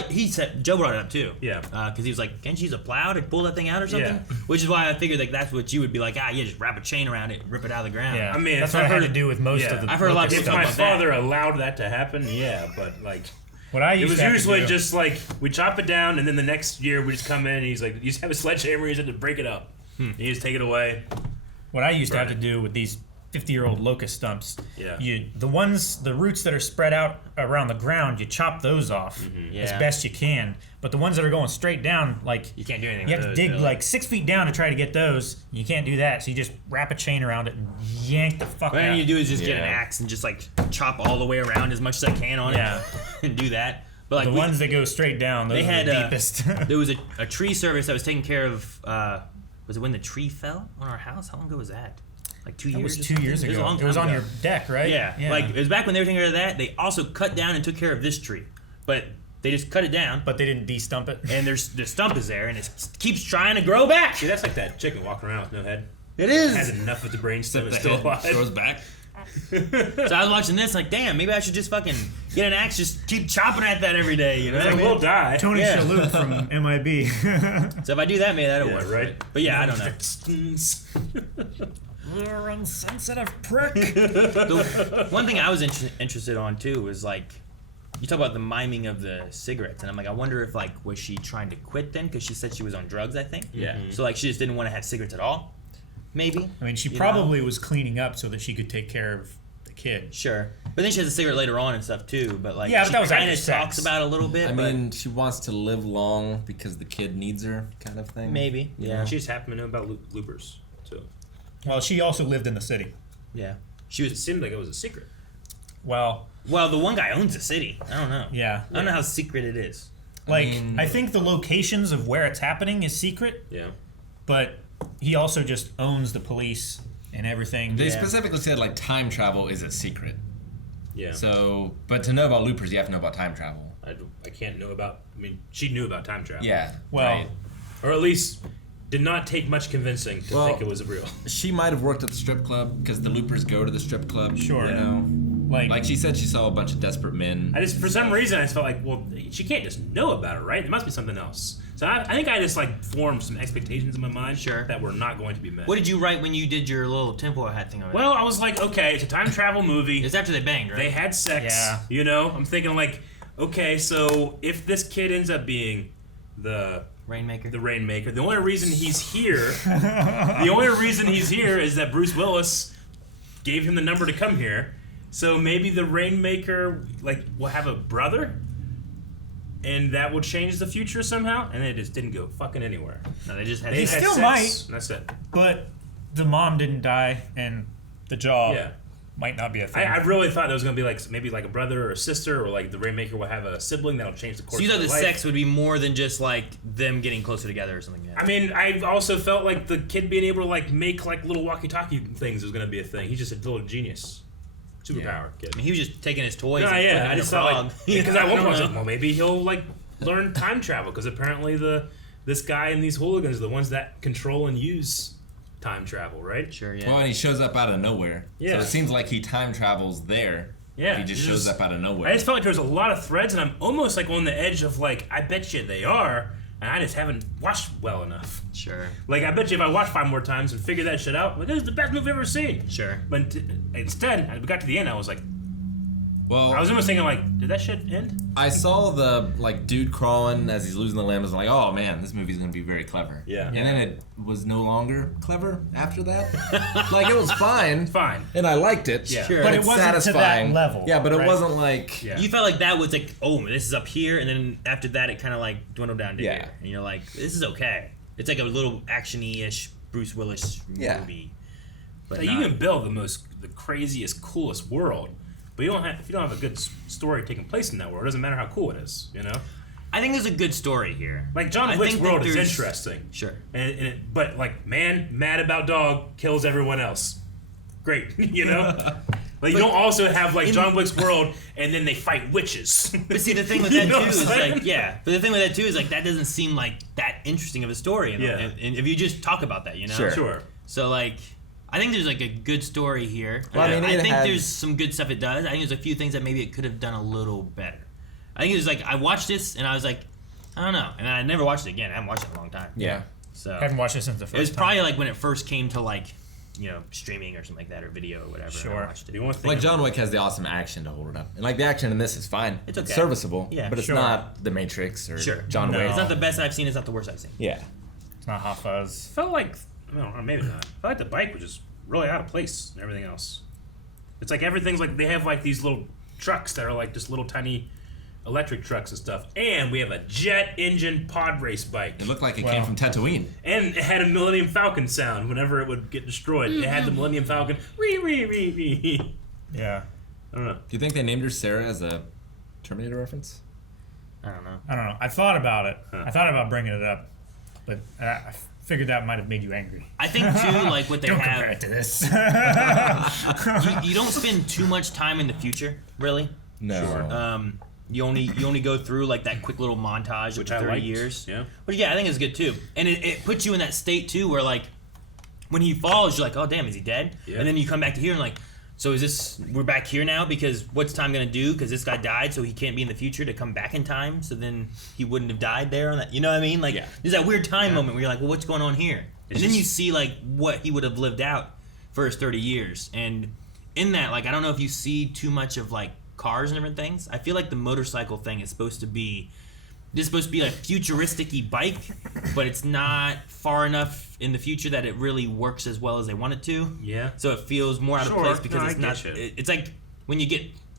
Joe brought it up too. Yeah. Because he was like, can't you use a plow to pull that thing out or something? Yeah. Which is why I figured like that's what you would be like, just wrap a chain around it and rip it out of the ground. Yeah. I mean, that's what I had to do with most of the. I've heard a lot of If people my talk about father allowed that to happen, yeah, but like. What I used it was to have usually to do, just like we chop it down, and then the next year we just come in and he's like, "You just have a sledgehammer, you just have to break it up, and you just take it away." What I used to have to do with these 50-year-old locust stumps, the roots that are spread out around the ground, you chop those off as best you can. But the ones that are going straight down, like you can't do anything. You have to dig like 6 feet down to try to get those. You can't do that, so you just wrap a chain around it and yank the fuck What out. I need to do is just get an axe and just like chop all the way around as much as I can on it and do that. But like the ones that go straight down, those are the deepest. There was a tree service that was taking care of. Was it when the tree fell on our house? How long ago was that? Like 2 years. It was 2 years ago. It was on your deck, right? Yeah. Like it was back when they were taking care of that. They also cut down and took care of this tree, but they just cut it down. But they didn't de-stump it. And the stump is there, and it keeps trying to grow back. See, that's like that chicken walking around with no head. It is. It has enough of the brain stem it's still alive. Grows back. So I was watching this, like, damn, maybe I should just fucking get an axe, just keep chopping at that every day, you know? It will die. Tony Shalhoub from MIB. So if I do that, maybe that'll work. Right. But yeah, I don't know. You're insensitive prick. The one thing I was interested on too was like, You talk about the miming of the cigarettes, and I'm like, I wonder if like was she trying to quit then because she said she was on drugs, I think. Yeah. So like she just didn't want to have cigarettes at all. Maybe. I mean, she You probably was cleaning up so that she could take care of the kid. Sure, but then she has a cigarette later on and stuff too. But like, Yeah, but she that was kind after of sex. talks about it a little bit. I but mean, she wants to live long because the kid needs her, kind of thing. maybe. Yeah. She just happened to know about loopers too. Well, she also lived in the city. Yeah. She It was. seemed like it was a secret. Well, Well, the one guy owns the city. I don't know. yeah. I don't know how secret it is. Like, I think the locations of where it's happening is secret, Yeah. but he also just owns the police and everything. They specifically said like time travel is a secret. Yeah. So, but to know about loopers, you have to know about time travel. I can't know about. I mean, she knew about time travel. Yeah. Well, right. Or at least did not take much convincing to think it was real. She might have worked at the strip club because the loopers go to the strip club. Sure. You know. Like she said, she saw a bunch of desperate men. I just, for some reason, I just felt like, well, she can't just know about it, right? There must be something else. So I think I just like formed some expectations in my mind that were not going to be met. What did you write when you did your little tinfoil hat thing? Well, I was like, okay, it's a time travel movie. It's after they banged, right? They had sex. Yeah. You know, I'm thinking like, okay, so if this kid ends up being the rainmaker, the only reason he's here, is that Bruce Willis gave him the number to come here. So maybe the rainmaker like will have a brother, and that will change the future somehow. And it just didn't go fucking anywhere. No, they just had. He had still sex, might. and that's it. But the mom didn't die, and the jaw Yeah. might not be a thing. I really thought there was gonna be like maybe like a brother or a sister, or like the rainmaker will have a sibling that'll change the course. So you thought of the their life. sex would be more than just like them getting closer together or something. I mean, I also felt like the kid being able to like make like little walkie-talkie things was gonna be a thing. He's just a little genius, superpower kid. I mean, he was just taking his toys. No, and yeah, putting I in just a thought frog. like because at one point I was don't like, know. well, maybe he'll like learn time travel because apparently this guy and these hooligans are the ones that control and use time travel, right? Sure, Well, and he shows up out of nowhere. Yeah. So it seems like he time travels there. Yeah, He just shows up out of nowhere. I just felt like there was a lot of threads, and I'm almost like on the edge of like, I bet you they are, and I just haven't watched well enough. Sure. Like, I bet you if I watch 5 more times and figure that shit out, like, this is the best movie I've ever seen. Sure. But instead, we got to the end, I was like, well, I was almost thinking like, did that shit end? I saw the like dude crawling as he's losing the limbs. I'm like, oh man, this movie's gonna be very clever. Yeah. And then it was no longer clever after that. Like it was fine. Fine. And I liked it. Yeah. Sure. But it's it wasn't to that satisfying. level, Yeah, but it right? wasn't like. Yeah. You felt like that was like, oh, this is up here, and then after that, it kind of like dwindled down to Yeah. here, and you're like, this is okay. It's like a little action-y-ish Bruce Willis Yeah. movie. But Like, not- you can build the craziest, coolest world, but if you don't have a good story taking place in that world, it doesn't matter how cool it is, you know? I think there's a good story here. Like, John I Wick's think that world is there's- interesting. Sure. But, like, man mad about dog kills everyone else. Great, you know? Like, you don't also have, like, John Wick's world, and then they fight witches. But see, the thing with You that know too what I'm is saying? like, yeah. But the thing with that too is like that doesn't seem like that interesting of a story. You know? Yeah. And if you just talk about that, you know. Sure. So like, I think there's like a good story here. Well, I mean, I it think has- there's some good stuff it does. I think there's a few things that maybe it could have done a little better. I think it was like I watched this and I was like, I don't know, and I never watched it again. I haven't watched it in a long time. Yeah. So I haven't watched it since the first it was time. probably like when it first came to like, you know, streaming or something like that or video or whatever. Sure. I watched it. You want to think Like John Wick has the awesome action to hold it up, and like the action in this is fine. It's okay. serviceable. Yeah, but it's sure. not The Matrix or Sure. John No. Wick. It's not the best I've seen. It's not the worst I've seen. Yeah. It's not Hot Fuzz. felt like, I don't know, maybe not. I felt like the bike was just really out of place and everything else. It's like everything's like, they have like these little trucks that are like just little tiny electric trucks and stuff. And we have a jet engine pod race bike. It looked like it Wow. came from Tatooine. And it had a Millennium Falcon sound whenever it would get destroyed. It had the Millennium Falcon, ree, ree, ree, ree. Yeah. I don't know. Do you think they named her Sarah as a Terminator reference? I don't know. I don't know. I thought about it. I thought about bringing it up, but I figured that might have made you angry. I think too, like what they Don't have. compare it to this. You don't spend too much time in the future, really. No. You only go through like that quick little montage Which of I 30 liked, years. yeah. But yeah, I think it's good too, and it puts you in that state too, where like when he falls, you're like, oh damn, is he dead? Yeah. And then you come back to here and like, so is this we're back here now because what's time gonna do? Because this guy died, so he can't be in the future to come back in time. So then he wouldn't have died there. On that, you know what I mean? Like Yeah. there's that weird time moment where you're like, well, what's going on here? It's and then you just- see like what he would have lived out for his 30 years, and in that, like, I don't know if you see too much of like cars and different things. I feel like the motorcycle thing is supposed to be a futuristic-y bike, but it's not far enough in the future that it really works as well as they want it to. Yeah. So it feels more out of place because it's I not. get you. It's like when you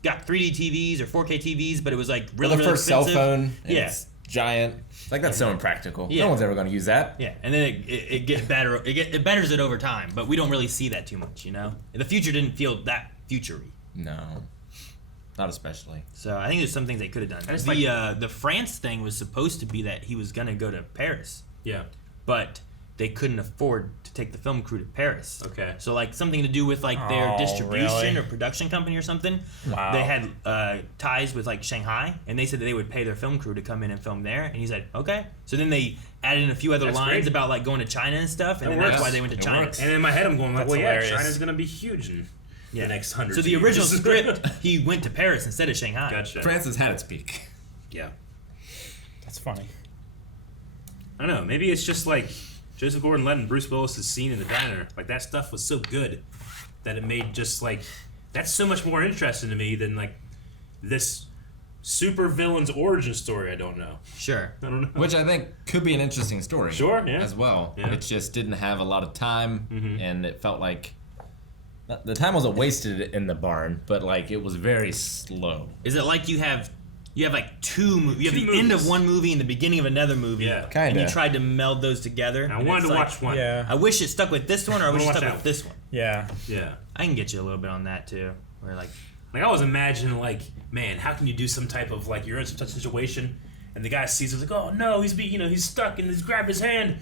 got 3D TVs or 4K TVs, but it was like really, the really first cell expensive. phone. And Yeah. It's giant. Like that's so impractical. Yeah. No one's ever going to use that. Yeah, and then it gets better. It betters it over time, but we don't really see that too much, The future didn't feel that futury. No, not especially. So I think there's some things they could have done. The France thing was supposed to be that he was gonna go to Paris. Yeah. But they couldn't afford to take the film crew to Paris. Okay. So like something to do with like their distribution really? or production company or something. Wow. They had ties with like Shanghai, and they said that they would pay their film crew to come in and film there. And he said, okay. So then they added in a few other That's lines great. about like going to China and stuff, and That then that's works. why they went to It China. works. And in my head, I'm going like, That's well, yeah, hilarious. China's gonna be huge in the next 100 So the years. original script, he went to Paris instead of Shanghai. Gotcha. France has had its peak. Yeah. That's funny. I don't know. Maybe it's just like Joseph Gordon-Levitt and Bruce Willis' scene in the diner. Like that stuff was so good that it made just like that's so much more interesting to me than like this super villain's origin story. I don't know. Sure. I don't know. Which I think could be an interesting story. Sure, yeah. As well. Yeah. It just didn't have a lot of time, Mhm. and it felt like the time wasn't wasted in the barn, but like it was very slow. Is it like you have like two movies? You have Two the end movies. of one movie and the beginning of another movie. Yeah. Kinda. And you tried to meld those together. I and wanted it's to like, watch one. Yeah. I wish it stuck with this one, or I wish it wanna stuck watch with that this one. Yeah. Yeah. I can get you a little bit on that too. Where like, Like I always imagine like, man, how can you do some type of like you're in such a situation and the guy sees it like, oh no, he's stuck and he's grabbed his hand.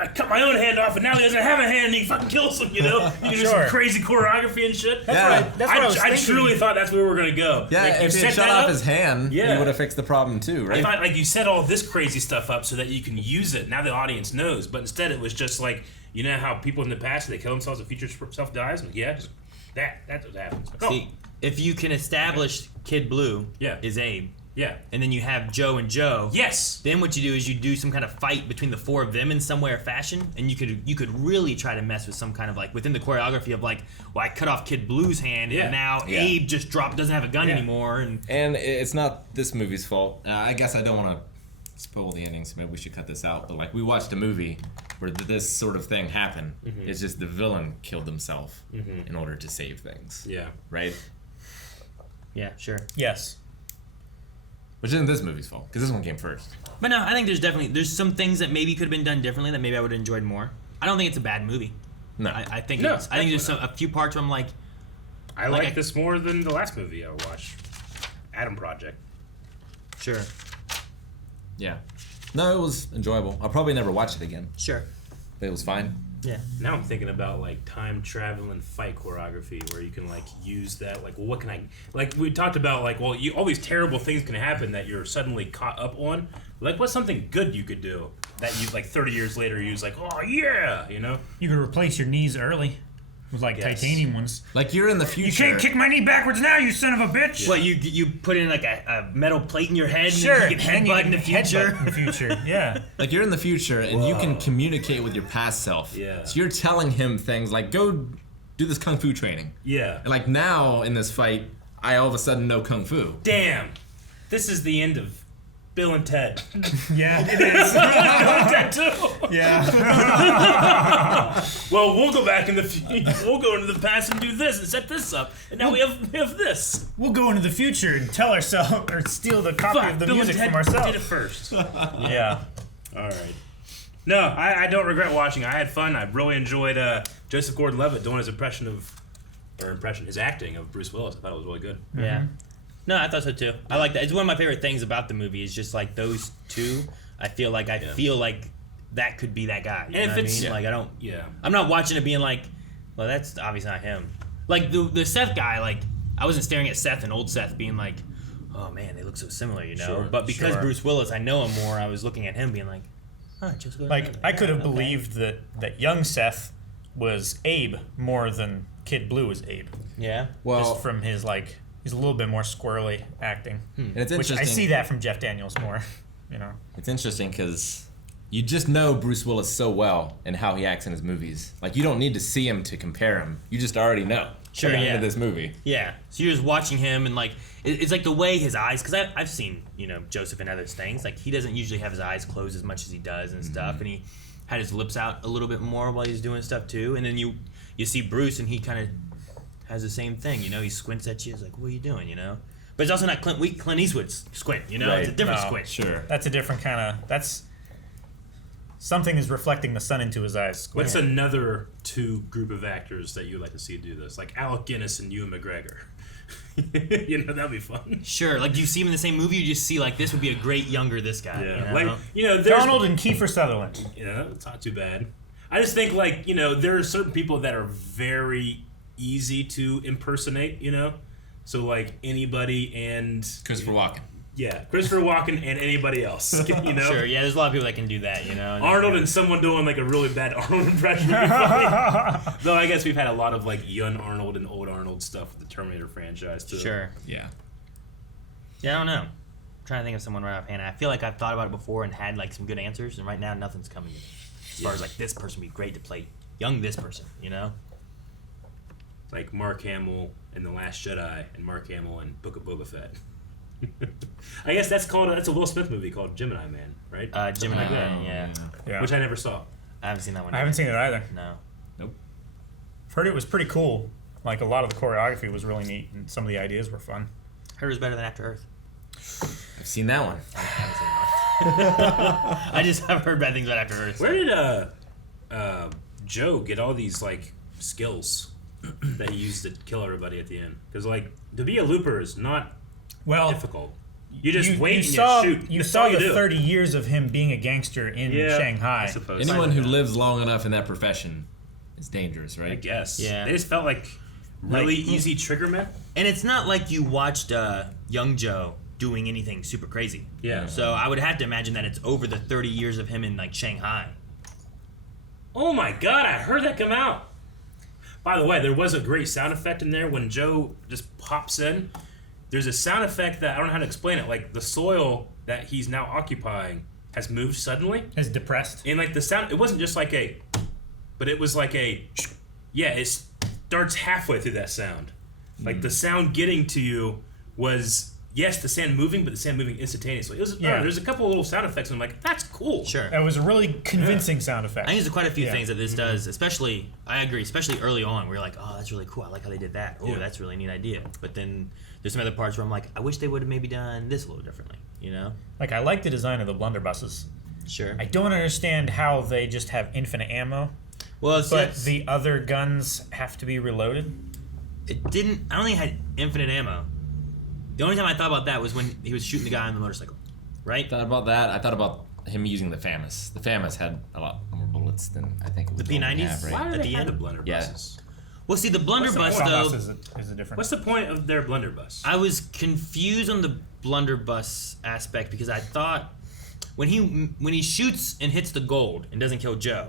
I cut my own hand off and now he doesn't have a hand and he fucking kills him, You can do some Sure. crazy choreography and shit. That's what I was I thinking. truly thought that's where we were gonna go. Yeah, Like, you if he set had shut that off up, his hand, Yeah. he would have fixed the problem too, I right? thought like you set all this crazy stuff up so that you can use it. Now the audience knows, but instead it was just like how people in the past they kill themselves, the future self dies. And just, that's what happens. Like, see, if you can establish Kid Blue Yeah. is Abe, yeah. and then you have Joe and Joe. Yes. Then what you do is you do some kind of fight between the four of them in some way or fashion, and you could really try to mess with some kind of like within the choreography of like, well, I cut off Kid Blue's hand, Yeah. and now Yeah. Abe just doesn't have a gun Yeah. anymore, and And it's not this movie's fault. I guess I don't want to spoil the ending, so maybe we should cut this out. But like, we watched a movie where this sort of thing happened. Mm-hmm. It's just the villain killed himself in order to save things, Yeah. right? yeah, sure. Yes. Which isn't this movie's fault, because this one came first. But no, I think there's some things that maybe could have been done differently that maybe I would have enjoyed more. I don't think it's a bad movie. No. I think No, I think there's a few parts where I'm like, I like this more than the last movie I watched, Adam Project. sure, Yeah. No, it was enjoyable. I'll probably never watch it again, sure, but it was fine. yeah. Now I'm thinking about like time travel and fight choreography where you can like use that. Like, well, what can I like? We talked about like, well, all these terrible things can happen that you're suddenly caught up on. Like, what's something good you could do that you like 30 years later use like, oh yeah, You could replace your knees early with like Yes. titanium ones. Like, you're in the future. You can't kick my knee backwards now, you son of a bitch. What you put in like a metal plate in your head, Sure. and then you can and then headbutt in the future. headbutt in the future. Yeah. Like, you're in the future, and you can communicate with your past self. Yeah. So you're telling him things like, go do this kung fu training. Yeah. And like, now in this fight, I all of a sudden know kung fu. Damn, this is the end of Bill and Ted. Yeah, it is. Bill and Ted too. Yeah. Well, we'll go back in the future. We'll go into the past and do this and set this up, and now we have this. We'll go into the future and tell ourselves or steal the copy Fuck, of the Bill music and Ted from ourselves. did it first. Yeah. All right. No, I don't regret watching. I had fun. I really enjoyed Joseph Gordon-Levitt doing his his acting of Bruce Willis. I thought it was really good. Yeah. No, I thought so too. I like that. It's one of my favorite things about the movie. Is just like those two. I feel like that could be that guy. You know if what I it's- mean? Like I don't. Yeah. I'm not watching it being like, well, that's obviously not him. Like the Seth guy. Like I wasn't staring at Seth and old Seth being like, oh man, they look so similar, Sure, But because sure. Bruce Willis, I know him more. I was looking at him being like, oh, just go. Like I could have believed that young Seth was Abe more than Kid Blue was Abe. Yeah. Well, Just from his like, he's a little bit more squirrely acting. and it's Which interesting. I see that from Jeff Daniels more. It's interesting because you just know Bruce Willis so well and how he acts in his movies. Like, you don't need to see him to compare him. You just already know. Sure, coming yeah. into this movie. Yeah. So you're just watching him and like it's like the way his eyes, because I've seen Joseph in other things. Like he doesn't usually have his eyes closed as much as he does and stuff, and he had his lips out a little bit more while he's doing stuff too. And then you see Bruce and he kind of has the same thing. He squints at you. It's like, what are you doing? But it's also not Clint Eastwood's squint. Right. It's a different squint. Sure. That's a different kind of. That's something is reflecting the sun into his eyes. What's another two group of actors that you'd like to see do this? Like Alec Guinness and Ewan McGregor. That'd be fun. Sure. Like, do you see him in the same movie? You just see like this would be a great younger this guy. Yeah. There's Donald and Kiefer Sutherland. It's not too bad. I just think there are certain people that are very easy to impersonate. So like anybody and Christopher Walken. Yeah, Christopher Walken and anybody else. Sure. Yeah. There's a lot of people that can do that. Arnold and someone doing like a really bad Arnold impression would be funny. Though I guess we've had a lot of like young Arnold and old Arnold stuff with the Terminator franchise too. Sure. Yeah. Yeah, I don't know. I'm trying to think of someone right offhand. I feel like I've thought about it before and had like some good answers, and right now nothing's coming to me. As far as like this person would be great to play young this person. Like Mark Hamill in The Last Jedi and Mark Hamill in Book of Boba Fett. I guess that's a Will Smith movie called Gemini Man, right? Gemini Man, yeah. Which I never saw. I haven't seen that one. I haven't seen it either. No. Nope. I've heard it was pretty cool. Like a lot of the choreography was really neat, and some of the ideas were fun. Heard it was better than After Earth. I've seen that one. I haven't seen that one. I just have heard bad things about After Earth. Where did Joe get all these like skills that he used to kill everybody at the end? Because like to be a looper is not difficult. You just wait and you shoot. You saw the 30 years of him being a gangster in Shanghai. I suppose. Anyone who lives long enough in that profession is dangerous, right? I guess. Yeah. They just felt like really easy triggermen. And it's not like you watched young Joe doing anything super crazy. Yeah. So I would have to imagine that it's over the 30 years of him in like Shanghai. Oh my god, I heard that come out. By the way, there was a great sound effect in there when Joe just pops in. There's a sound effect that I don't know how to explain it. Like the soil that he's now occupying has moved suddenly. Is depressed. And like the sound, it wasn't just like but it was like it starts halfway through that sound. Like the sound getting to you was, yes, the sand moving, but the sand moving instantaneously. There's a couple of little sound effects, and I'm like, that's cool. Sure. It was a really convincing sound effect. I think there's quite a few things that this does, especially, I agree, especially early on, where you're like, oh, that's really cool. I like how they did that. Oh, that's a really neat idea. But then there's some other parts where I'm like, I wish they would have maybe done this a little differently, Like, I like the design of the blunderbusses. Sure. I don't understand how they just have infinite ammo. Well, but the other guns have to be reloaded. I don't think it had infinite ammo. The only time I thought about that was when he was shooting the guy on the motorcycle, right? Thought about that. I thought about him using the FAMAS. The FAMAS had a lot more bullets than I think it was. The P90s? Have, right? Why do At they the have end? the blunderbuss? Yeah. Well, see, the blunderbuss, though... Is a different... What's the point of their blunderbuss? I was confused on the blunderbuss aspect because I thought when he shoots and hits the gold and doesn't kill Joe,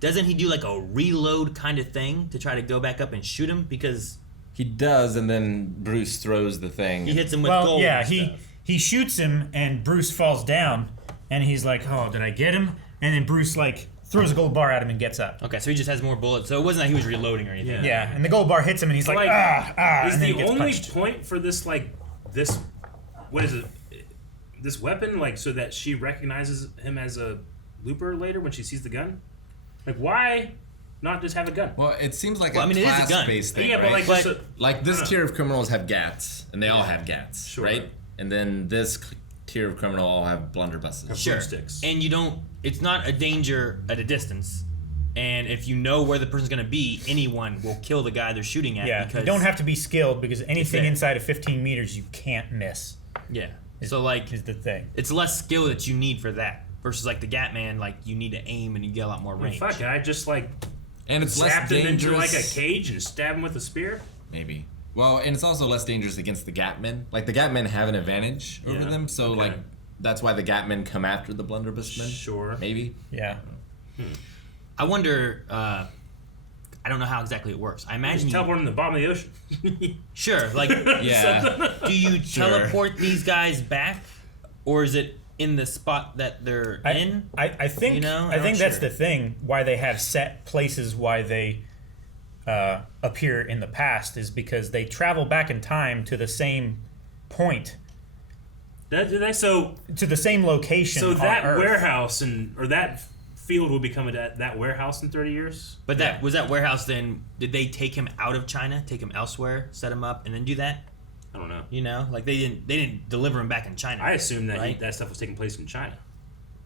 doesn't he do like a reload kind of thing to try to go back up and shoot him? Because he does, and then Bruce throws the thing. He hits him with gold. Yeah, and he shoots him, and Bruce falls down, and he's like, "Oh, did I get him?" And then Bruce like throws a gold bar at him and gets up. Okay, so he just has more bullets. So it wasn't like he was reloading or anything. Yeah, and the gold bar hits him, and he's like, ah. Is and then he the gets only punched. point for this what is it? This weapon, like, so that she recognizes him as a looper later when she sees the gun? Like, why not just have a gun? Well, it seems like Well, a I mean, it is a gun. class-based thing, Yeah, but right? like this tier of criminals have GATs, and they all have GATs, Sure. right? And then this tier of criminal all have blunderbusses. Sure. Sticks. And you don't... It's not a danger at a distance. And if you know where the person's going to be, anyone will kill the guy they're shooting at. Yeah, because you don't have to be skilled because anything there. inside of 15 meters you can't miss. Yeah. So, like... Is the thing. It's less skill that you need for that. Versus, like, the Gatman, like, you need to aim and you get a lot more range. Fuck, can I just, like... And it's less zap him into, dangerous. like, a cage and stab him with a spear? Maybe. Well, and it's also less dangerous against the Gatmen. Like, the Gatmen have an advantage over them, so, like, that's why the Gatmen come after the blunderbusmen. Sure. Maybe. Yeah. I wonder... I don't know how exactly it works. I imagine Just teleport in the bottom of the ocean. Sure, like... Yeah. Do you teleport these guys back? Or is it in the spot that they're in. I think, you know? I think that's sure. the thing. Why they have set places, why they appear in the past, is because they travel back in time to the same point. So to the same location. So on that Earth. warehouse or that field will become that warehouse in 30 years. But was that warehouse then? Did they take him out of China, take him elsewhere, set him up, and then do that? I don't know. You know, like they didn't deliver him back in China. I assume that right? that stuff was taking place in China.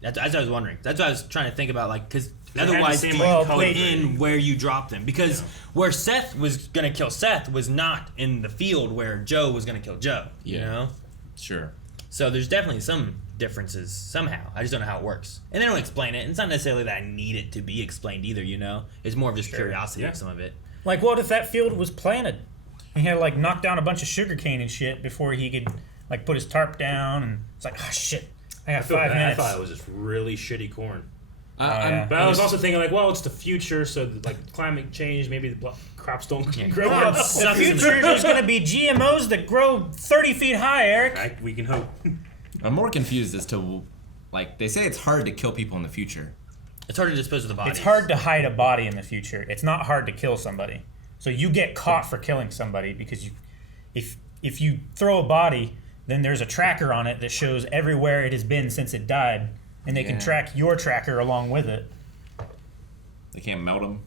That's what I was wondering. That's what I was trying to think about, like, because had the otherwise, same, do like, you color put grading. in where you dropped them? Because where Seth was gonna kill Seth was not in the field where Joe was gonna kill Joe. You know, Sure. so there's definitely some differences somehow. I just don't know how it works, and they don't explain it. And it's not necessarily that I need it to be explained either. You know, it's more of just curiosity of some of it. Like, what if that field was planted? He had to, like, knock down a bunch of sugarcane and shit before he could, like, put his tarp down, and it's like, oh shit, I got 5 minutes. I thought it was just really shitty corn. Yeah. But I was also thinking, like, well, it's the future, so like climate change, maybe the crops don't grow. Well, the future there's going to be GMOs that grow 30 feet high, Eric. We can hope. I'm more confused as to, like, they say it's hard to kill people in the future. It's hard to dispose of the body. It's hard to hide a body in the future. It's not hard to kill somebody. So you get caught for killing somebody because if you throw a body, then there's a tracker on it that shows everywhere it has been since it died, and they can track your tracker along with it. They can't melt them.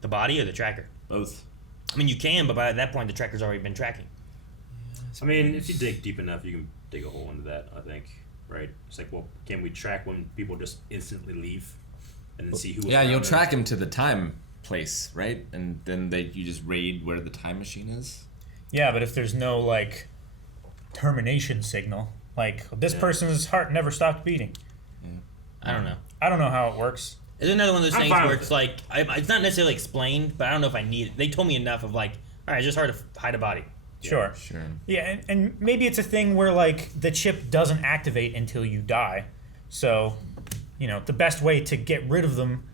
The body or the tracker? Both. I mean, you can, but by that point, the tracker's already been tracking. I mean, if you dig deep enough, you can dig a hole into that, I think, right? It's like, well, can we track when people just instantly leave and then see who was Yeah, around you'll them? track them to the time place, right? And then you just raid where the time machine is. Yeah, but if there's no, like, termination signal, like, this person's heart never stopped beating. I don't know. I don't know how it works. It's another one of those I'm things fine where with it's like, it's not necessarily explained, but I don't know if I need it. They told me enough of like, all right, it's just hard to hide a body. Sure. Yeah, and maybe it's a thing where, like, the chip doesn't activate until you die. So, you know, the best way to get rid of them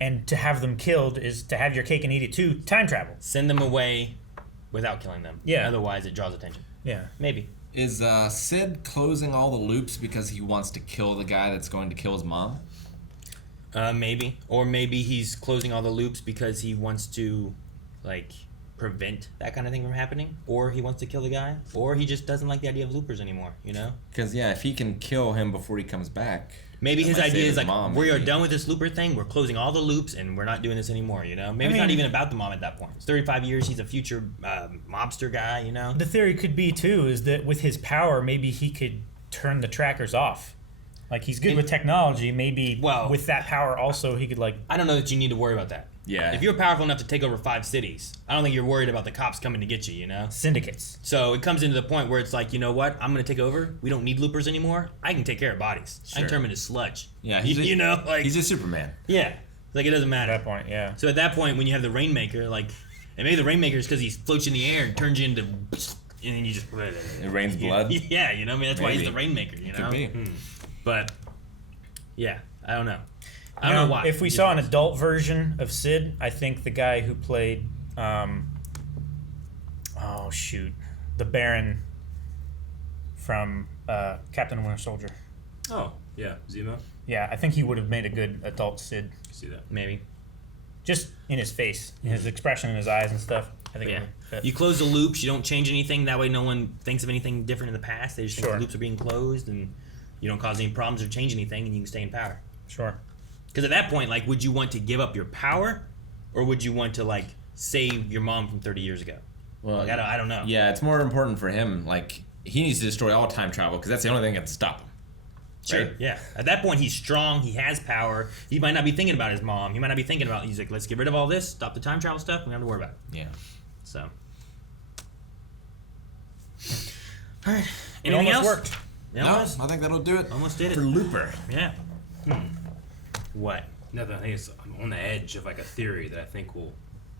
and to have them killed is to have your cake and eat it too. Time travel. Send them away without killing them. Yeah. Otherwise, it draws attention. Yeah. Maybe. Is Sid closing all the loops because he wants to kill the guy that's going to kill his mom? Maybe. Or maybe he's closing all the loops because he wants to, like, prevent that kind of thing from happening. Or he wants to kill the guy. Or he just doesn't like the idea of loopers anymore, you know? Because, yeah, if he can kill him before he comes back... Maybe his idea is like, mom, we are done with this looper thing. We're closing all the loops, and we're not doing this anymore. You know, maybe it's not even about the mom at that point. It's 35 years. He's a future mobster guy. You know, The theory could be, too, is that with his power, maybe he could turn the trackers off. Like, he's good with technology. Maybe with that power also he could, like... I don't know that you need to worry about that. Yeah. If you're powerful enough to take over 5 cities, I don't think you're worried about the cops coming to get you, you know? Syndicates. So it comes into the point where it's like, you know what? I'm going to take over. We don't need loopers anymore. I can take care of bodies. I can turn them into sludge. Yeah, you know, like... He's just Superman. Yeah. Like, it doesn't matter. At that point, yeah. So at that point, when you have the rainmaker, like... And maybe the rainmaker is because he floats in the air and turns you into... And then you just... It rains blood? Yeah, you know? I mean, that's why he's the rainmaker, you know? Could be. But... Yeah, I don't know. I You don't know why. If we saw an adult version of Sid, I think the guy who played, the Baron from Captain Winter Soldier. Oh, yeah, Zemo. Yeah, I think he would have made a good adult Sid. See that? Maybe. Just in his face, in his expression in his eyes and stuff. I think. Yeah. It would fit. You close the loops. You don't change anything. That way, no one thinks of anything different in the past. They just think the loops are being closed, and you don't cause any problems or change anything, and you can stay in power. Sure. Because at that point, like, would you want to give up your power, or would you want to like save your mom from 30 years ago? Well, like, I don't know. Yeah, it's more important for him. Like, he needs to destroy all time travel because that's the only thing that can stop him. Sure. Right? Yeah. At that point, he's strong. He has power. He might not be thinking about his mom. He might not be thinking about. He's like, let's get rid of all this. Stop the time travel stuff. We don't have to worry about it. Yeah. So. All right. It Anything almost else? worked. Yeah, No, almost. I think that'll do it. Almost did it. For Looper. Yeah. What? Nothing. I think I'm on the edge of like a theory that I think will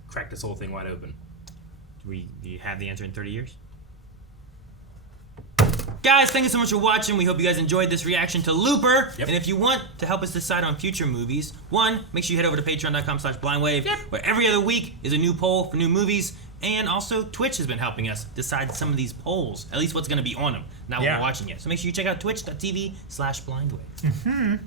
crack this whole thing wide open. Do you have the answer in 30 years? Guys, thank you so much for watching. We hope you guys enjoyed this reaction to Looper. Yep. And if you want to help us decide on future movies, one, make sure you head over to patreon.com/blindwave, where every other week is a new poll for new movies. And also, Twitch has been helping us decide some of these polls, at least what's going to be on them, not what we're watching yet. So make sure you check out twitch.tv/blindwave.